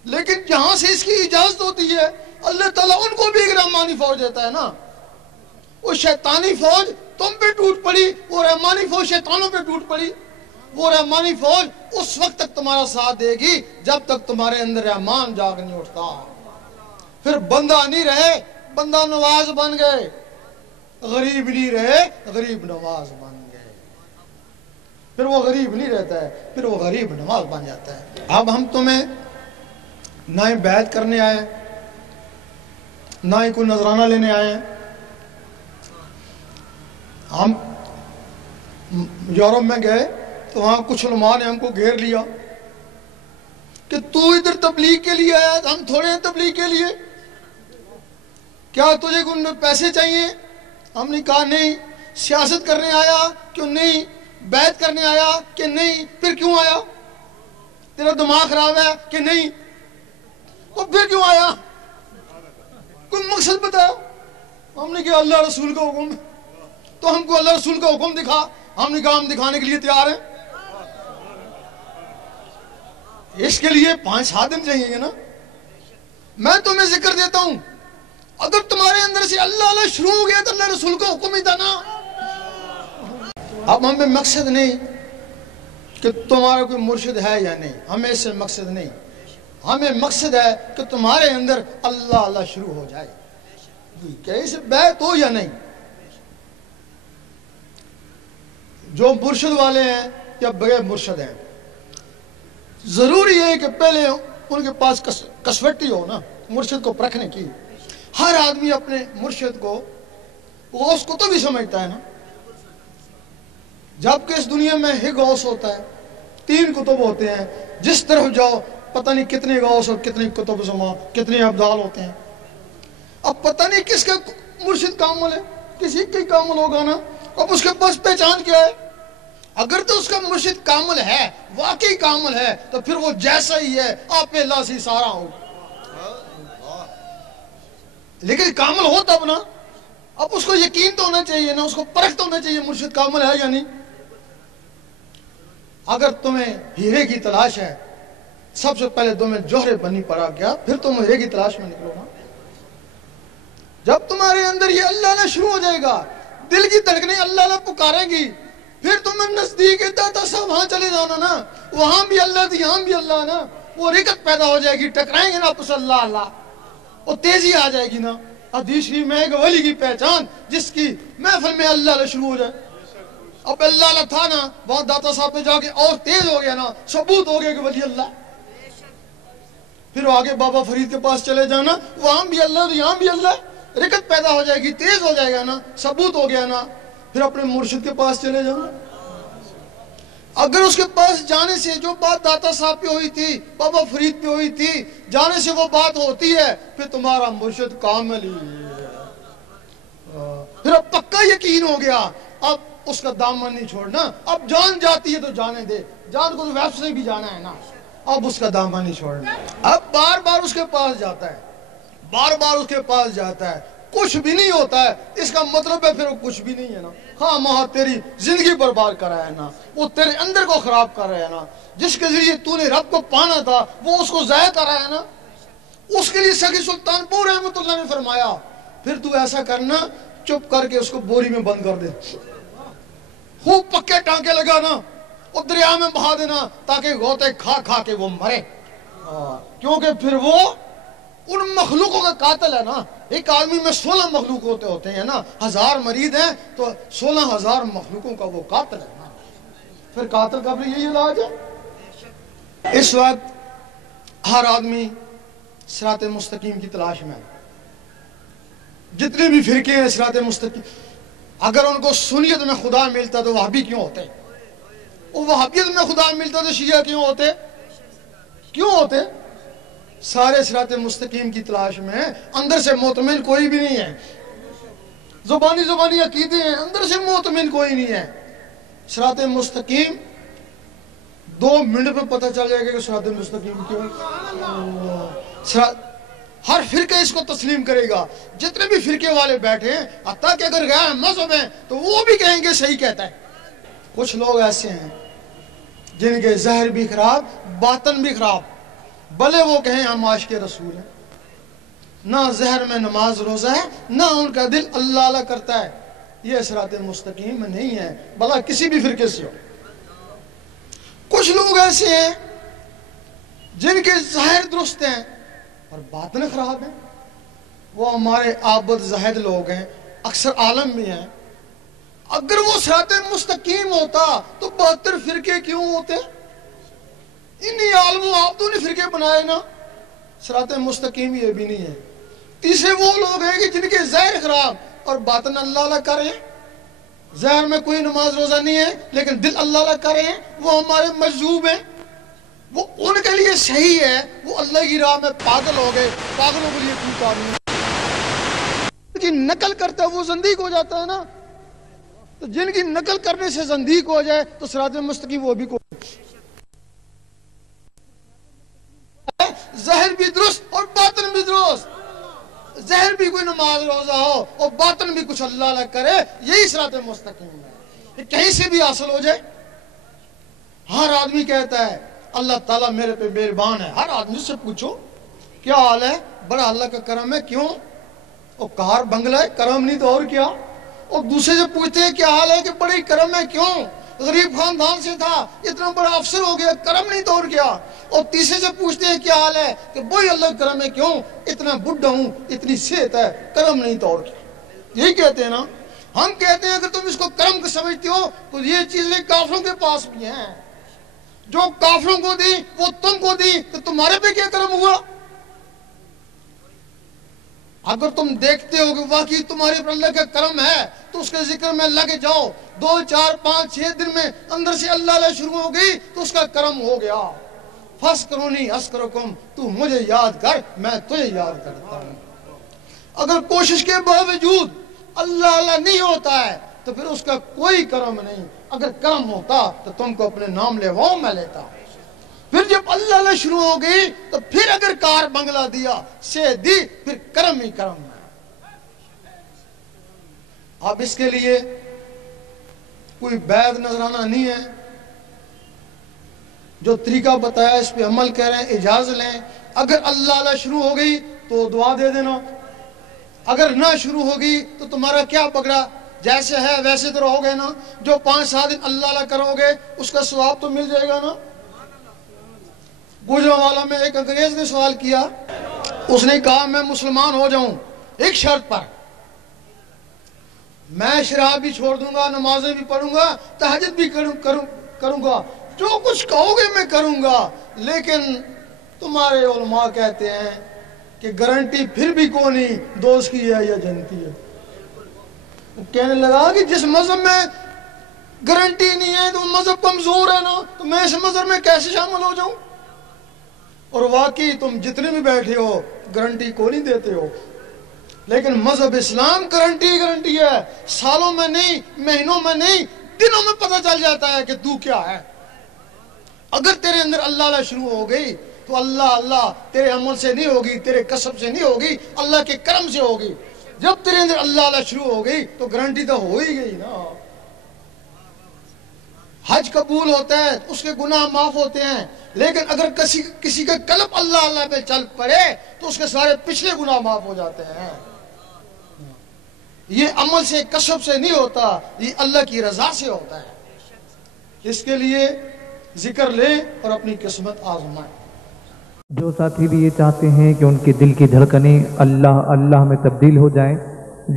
لیکن جہاں سے اس کی اجازت ہوتی ہے اللہ تعالیٰ ان کو بھی ایک رحمانی فوج دیتا ہے نا. وہ شیطانی فوج تم پہ ٹوٹ پڑی، وہ رحمانی فوج شیطانوں پہ ٹوٹ پڑی. وہ رحمانی فوج اس وقت تک تمہارا ساتھ دے گی جب تک تمہارے اندر رحمان جاگ نہیں اٹھتا. پھر بندہ نہیں رہے، بندہ نواز بن گئے. غریب نہیں رہے، غریب نواز بن گئے. پھر وہ غریب نہیں رہتا ہے، پھر وہ غریب نواز بن جاتا ہے. اب ہم تمہیں نہ ہی بیعت کرنے آئے، نہ ہی کوئی نذرانہ لینے آئے ہیں. ہم یورپ میں گئے تو وہاں کچھ علماء نے ہم کو گھیر لیا کہ تو ادھر تبلیغ کے لیے آیا، ہم تھوڑے ہیں تبلیغ کے لیے، کیا تجھے کوئی پیسے چاہیے؟ ہم نے کہا نہیں۔ سیاست کرنے آیا کیوں؟ نہیں۔ بیعت کرنے آیا کہ نہیں؟ پھر کیوں آیا؟ تیرا دماغ خراب ہے کہ نہیں؟ اور پھر کیوں آیا؟ کوئی مقصد بتا۔ ہم نے کہا اللہ رسول کا حکم، تو ہم کو اللہ رسول کا حکم دکھا۔ ہم نے کہا ہم دکھانے کے لیے تیار ہیں، اس کے لیے 5-7 دن چاہیے گا نا۔ میں تمہیں ذکر دیتا ہوں، اگر تمہارے اندر سے اللہ اللہ شروع ہو گیا تو اللہ رسول کا حکم ہی تھا نا۔ اب ہمیں مقصد نہیں کہ تمہارا کوئی مرشد ہے یا نہیں، ہمیں اس سے مقصد نہیں، ہمیں مقصد ہے کہ تمہارے اندر اللہ اللہ شروع ہو جائے، کہ اس بیعت ہو یا نہیں۔ جو مرشد والے ہیں یا بغیر مرشد ہیں، ضروری ہے کہ پہلے ان کے پاس کسوٹی ہو نا مرشد کو پرکھنے کی۔ ہر آدمی اپنے مرشد کو غوث کتب بھی سمجھتا ہے نا، جبکہ اس دنیا میں ہی غوث ہوتا ہے، 3 کتب ہوتے ہیں، جس طرف جاؤ پتہ نہیں کتنے غوث اور کتنے کتب زمان، کتنے ابدال ہوتے ہیں۔ اب پتہ نہیں کس کا مرشد کامل ہے، کسی کا کامل ہوگا نا۔ اب اس کے پاس پہچان کیا ہے؟ اگر تو اس کا مرشد کامل ہے، واقعی کامل ہے، تو پھر وہ جیسا ہی ہے، آپ پہ اللہ سے سارا ہو۔ لیکن کامل ہو تب نا، اب اس کو یقین تو ہونا چاہیے نا، اس کو پرکھ تو ہونا چاہیے مرشد کامل ہے یا نہیں۔ اگر تمہیں ہیرے کی تلاش ہے، سب سے پہلے تمہیں جوہر بنی پڑا گیا، پھر تم ہیرے کی تلاش میں نکلو نا۔ جب تمہارے اندر یہ اللہ اللہ شروع ہو جائے گا، دل کی دھڑکنیں اللہ اللہ پکاریں گی، پھر تمہیں نزدیک داتا صاحب وہاں چلے جانا نا، وہاں بھی اللہ تھی یہاں بھی اللہ نا، وہ رکت پیدا ہو جائے گی، ٹکرائیں گے نا آپس اللہ اللہ، اور تیزی آ جائے گی نا۔ حدیث شریف میں ایک ولی کی پہچان جس کی محفل میں اللہ اللہ شروع ہو جائے۔ اب اللہ اللہ تھا نا، وہاں داتا صاحب پہ جا کے اور تیز ہو گیا نا، ثبوت ہو گیا کہ ولی اللہ۔ پھر آگے بابا فرید کے پاس چلے جانا، وہاں بھی اللہ یہاں بھی اللہ، رکت پیدا ہو جائے گی، تیز ہو جائے گا نا، ثبوت ہو گیا نا۔ پھر اپنے مرشد کے پاس چلے جانا۔ اگر اس کے پاس جانے سے جو بات داتا صاحب پہ ہوئی تھی، بابا فرید پہ ہوئی تھی، جانے سے وہ بات ہوتی ہے، پھر تمہارا مرشد کامل ہی ہے۔ پھر اب پکا یقین ہو گیا، اب اس کا دامن نہیں چھوڑنا۔ اب جان جاتی ہے تو جانے دے، جان کو تو ویب سے بھی جانا ہے نا، اب اس کا دامن نہیں چھوڑنا۔ اب بار بار اس کے پاس جاتا ہے، بار بار اس کے پاس جاتا ہے، کچھ بھی نہیں ہوتا ہے، اس کا مطلب ہے پھر وہ کچھ بھی نہیں ہے نا، ہاں ماں تیری زندگی برباد کر رہا ہے نا، وہ تیرے اندر کو خراب کر رہا ہے نا، جس کے ذریعے تو نے رب کو پانا تھا وہ اس کو ضائع کر رہا ہے نا۔ اس کے لیے سخی سلطان پور رحمۃ اللہ نے فرمایا، پھر تو ایسا کرنا، چپ کر کے اس کو بوری میں بند کر دے، خوب پکے ٹانکے لگانا اور دریا میں بہا دینا، تاکہ غوطے کھا کھا کے وہ مرے، کیونکہ پھر وہ ان مخلوقوں کا قاتل ہے نا۔ ایک آدمی میں 16 مخلوق ہوتے ہیں نا، 1000 مریض ہیں تو 16,000 مخلوقوں کا وہ قاتل ہے نا۔ پھر قاتل کا بھی یہی علاج ہے۔ اس وقت ہر آدمی صراط مستقیم کی تلاش میں ہے، جتنے بھی فرقے ہیں صراط مستقیم، اگر ان کو سنیت میں خدا ملتا تو وہابی کیوں ہوتے، وہ وہابیت میں خدا ملتا تو شیعہ کیوں ہوتے؟ سارے صراط مستقیم کی تلاش میں ہیں، اندر سے مطمئن کوئی بھی نہیں ہے، زبانی عقیدے ہیں، اندر سے مطمئن کوئی نہیں ہے۔ صراط مستقیم 2 منٹ میں پتہ چل جائے گا کہ صراط مستقیم کیوں۔ ہر فرقہ اس کو تسلیم کرے گا، جتنے بھی فرقے والے بیٹھے ہیں، حتیٰ کہ اگر غیر مذہب ہیں تو وہ بھی کہیں گے صحیح کہتا ہے۔ کچھ لوگ ایسے ہیں جن کے ظاہر بھی خراب، باطن بھی خراب، بھلے وہ کہیں ہم عاشق رسول ہیں، نہ ظہر میں نماز روزہ ہے، نہ ان کا دل اللہ اللہ کرتا ہے، یہ صراط مستقیم نہیں ہے، بھلا کسی بھی فرقے سے ہو۔ کچھ لوگ ایسے ہیں جن کے ظاہر درست ہیں اور باطن خراب ہیں، وہ ہمارے عابد زاہد لوگ ہیں، اکثر عالم بھی ہیں۔ اگر وہ صراط مستقیم ہوتا تو 72 فرقے کیوں ہوتے؟ انہی عالم و عابدوں نے فرقے بنائے نا۔ صراط مستقیم یہ بھی نہیں ہے۔ تیسرے وہ لوگ ہیں کہ جن کے ظاہر خراب اور باطن اللہ اللہ کریں، ظاہر میں کوئی نماز روزہ نہیں ہے لیکن دل اللہ اللہ کر رہے ہیں، وہ ہمارے مجذوب ہیں، وہ ان کے لیے صحیح ہے، وہ اللہ کی راہ میں پاگل ہو گئے، پاگلوں کے لیے کوئی قانون کی نقل کرتا ہے وہ زندیق ہو جاتا ہے نا، تو جن کی نقل کرنے سے زندیق ہو جائے تو صراط مستقیم وہ بھی ظاہر بھی درست اور باطن بھی درست، ظاہر بھی کوئی نماز روزہ ہو اور باطن بھی کچھ اللہ اللہ کرے، یہی صراط مستقیم ہے، کہیں سے بھی حاصل ہو جائے۔ ہر آدمی کہتا ہے اللہ تعالیٰ میرے پہ مہربان ہے، ہر آدمی سے پوچھو کیا حال ہے، بڑا اللہ کا کرم ہے، کیوں؟ اور کار بنگلہ ہے، کرم نہیں تو اور کیا؟ اور دوسرے سے پوچھتے ہیں کیا حال ہے کہ بڑی کرم ہے، کیوں؟ غریب خاندان سے تھا، اتنا بڑا افسر ہو گیا، کرم نہیں تو اور کیا؟ اور تیسرے سے پوچھتے ہیں کیا حال ہے کہ وہی اللہ کا کرم ہے، کیوں؟ اتنا بڈھا ہوں، اتنی صحت ہے، کرم نہیں تو اور کیا؟ یہی کہتے ہیں نا، ہم کہتے ہیں اگر تم اس کو کرم کو سمجھتے ہو تو یہ چیزیں کافروں کے پاس بھی ہیں، جو کافروں کو دی وہ تم کو دی، تو تمہارے پہ کیا کرم ہوا؟ اگر تم دیکھتے ہو کہ واقعی تمہارے پر اللہ کا کرم ہے تو اس کے ذکر میں لگے جاؤ، 2 4 5 6 دن میں اندر سے اللہ اللہ شروع ہو گئی تو اس کا کرم ہو گیا۔ فَاسْكُرُونِي أَذْكُرْكُمْ، تو مجھے یاد کر میں تجھے یاد کرتا ہوں۔ اگر کوشش کے باوجود اللہ اللہ نہیں ہوتا ہے تو پھر اس کا کوئی کرم نہیں، اگر کرم ہوتا تو تم کو اپنے نام لیواؤں میں لیتا۔ پھر جب اللہ اللہ شروع ہو گئی تو پھر اگر کار بنگلہ دیا سے دی، پھر کرم ہی کرم ہے۔ اب اس کے لیے کوئی بیعت نظرانہ نہیں ہے، جو طریقہ بتایا اس پہ عمل کریں، اجازت لیں۔ اگر اللہ اللہ شروع ہو گئی تو دعا دے دینا، اگر نہ شروع ہوگی تو تمہارا کیا پکڑا، جیسے ہے ویسے تو رہو گے نا، جو 5 7 دن اللہ اللہ کرو گے اس کا ثواب تو مل جائے گا نا۔ گوجرانوالہ میں ایک انگریز نے سوال کیا، اس نے کہا میں مسلمان ہو جاؤں ایک شرط پر، میں شراب بھی چھوڑ دوں گا، نمازیں بھی پڑھوں گا، تہجد بھی کروں گا، جو کچھ کہو گے میں کروں گا، لیکن تمہارے علماء کہتے ہیں کہ گارنٹی پھر بھی کون نہیں، دوست کی ہے یا جنتی ہے۔ وہ کہنے لگا کہ جس مذہب میں گارنٹی نہیں ہے تو مذہب کمزور ہے نا، تو میں اس مذہب میں کیسے شامل ہو جاؤں؟ اور واقعی تم جتنے بھی بیٹھے ہو گارنٹی کو نہیں دیتے ہو، لیکن مذہب اسلام گارنٹی ہے، سالوں میں نہیں، مہینوں میں نہیں، دنوں میں پتہ چل جاتا ہے کہ تو کیا ہے۔ اگر تیرے اندر اللہ اللہ شروع ہو گئی تو اللہ اللہ تیرے عمل سے نہیں ہوگی، تیرے کسب سے نہیں ہوگی، اللہ کے کرم سے ہوگی۔ جب تیرے اندر اللہ اللہ شروع ہو گئی تو گارنٹی تو ہو ہی گئی نا۔ حج قبول ہوتا ہے، اس کے گناہ معاف ہوتے ہیں، لیکن اگر کسی کا قلب اللہ اللہ پہ چل پڑے تو اس کے سارے پچھلے گناہ معاف ہو جاتے ہیں۔ یہ عمل سے کسب سے نہیں ہوتا، یہ اللہ کی رضا سے ہوتا ہے۔ اس کے لیے ذکر لیں اور اپنی قسمت آزمائیں۔ جو ساتھی بھی یہ چاہتے ہیں کہ ان کے دل کی دھڑکنیں اللہ اللہ میں تبدیل ہو جائیں،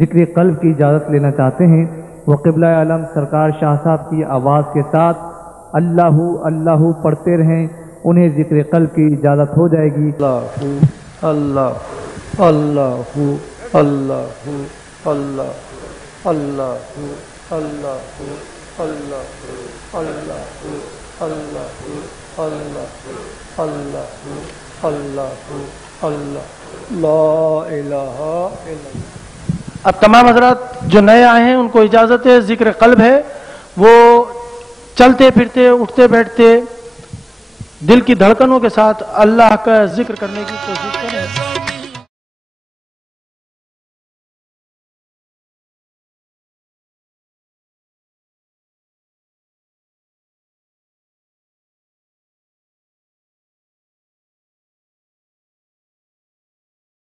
ذکر قلب کی اجازت لینا چاہتے ہیں، وہ قبلہ عالم سرکار شاہ صاحب کی آواز کے ساتھ اللہ اللہ پڑھتے رہیں، انہیں ذکر قلب کی اجازت ہو جائے گی۔ اللہ اللہ اللہ اللہ اللہ اللہ اللہ اللہ اللہ اللہ اللہ اللہ اللہ اللہ لا الہ الا اللہ۔ اب تمام حضرات جو نئے آئے ہیں ان کو اجازت ہے، ذکر قلب ہے، وہ چلتے پھرتے اٹھتے بیٹھتے دل کی دھڑکنوں کے ساتھ اللہ کا ذکر کرنے کی کوشش کریں۔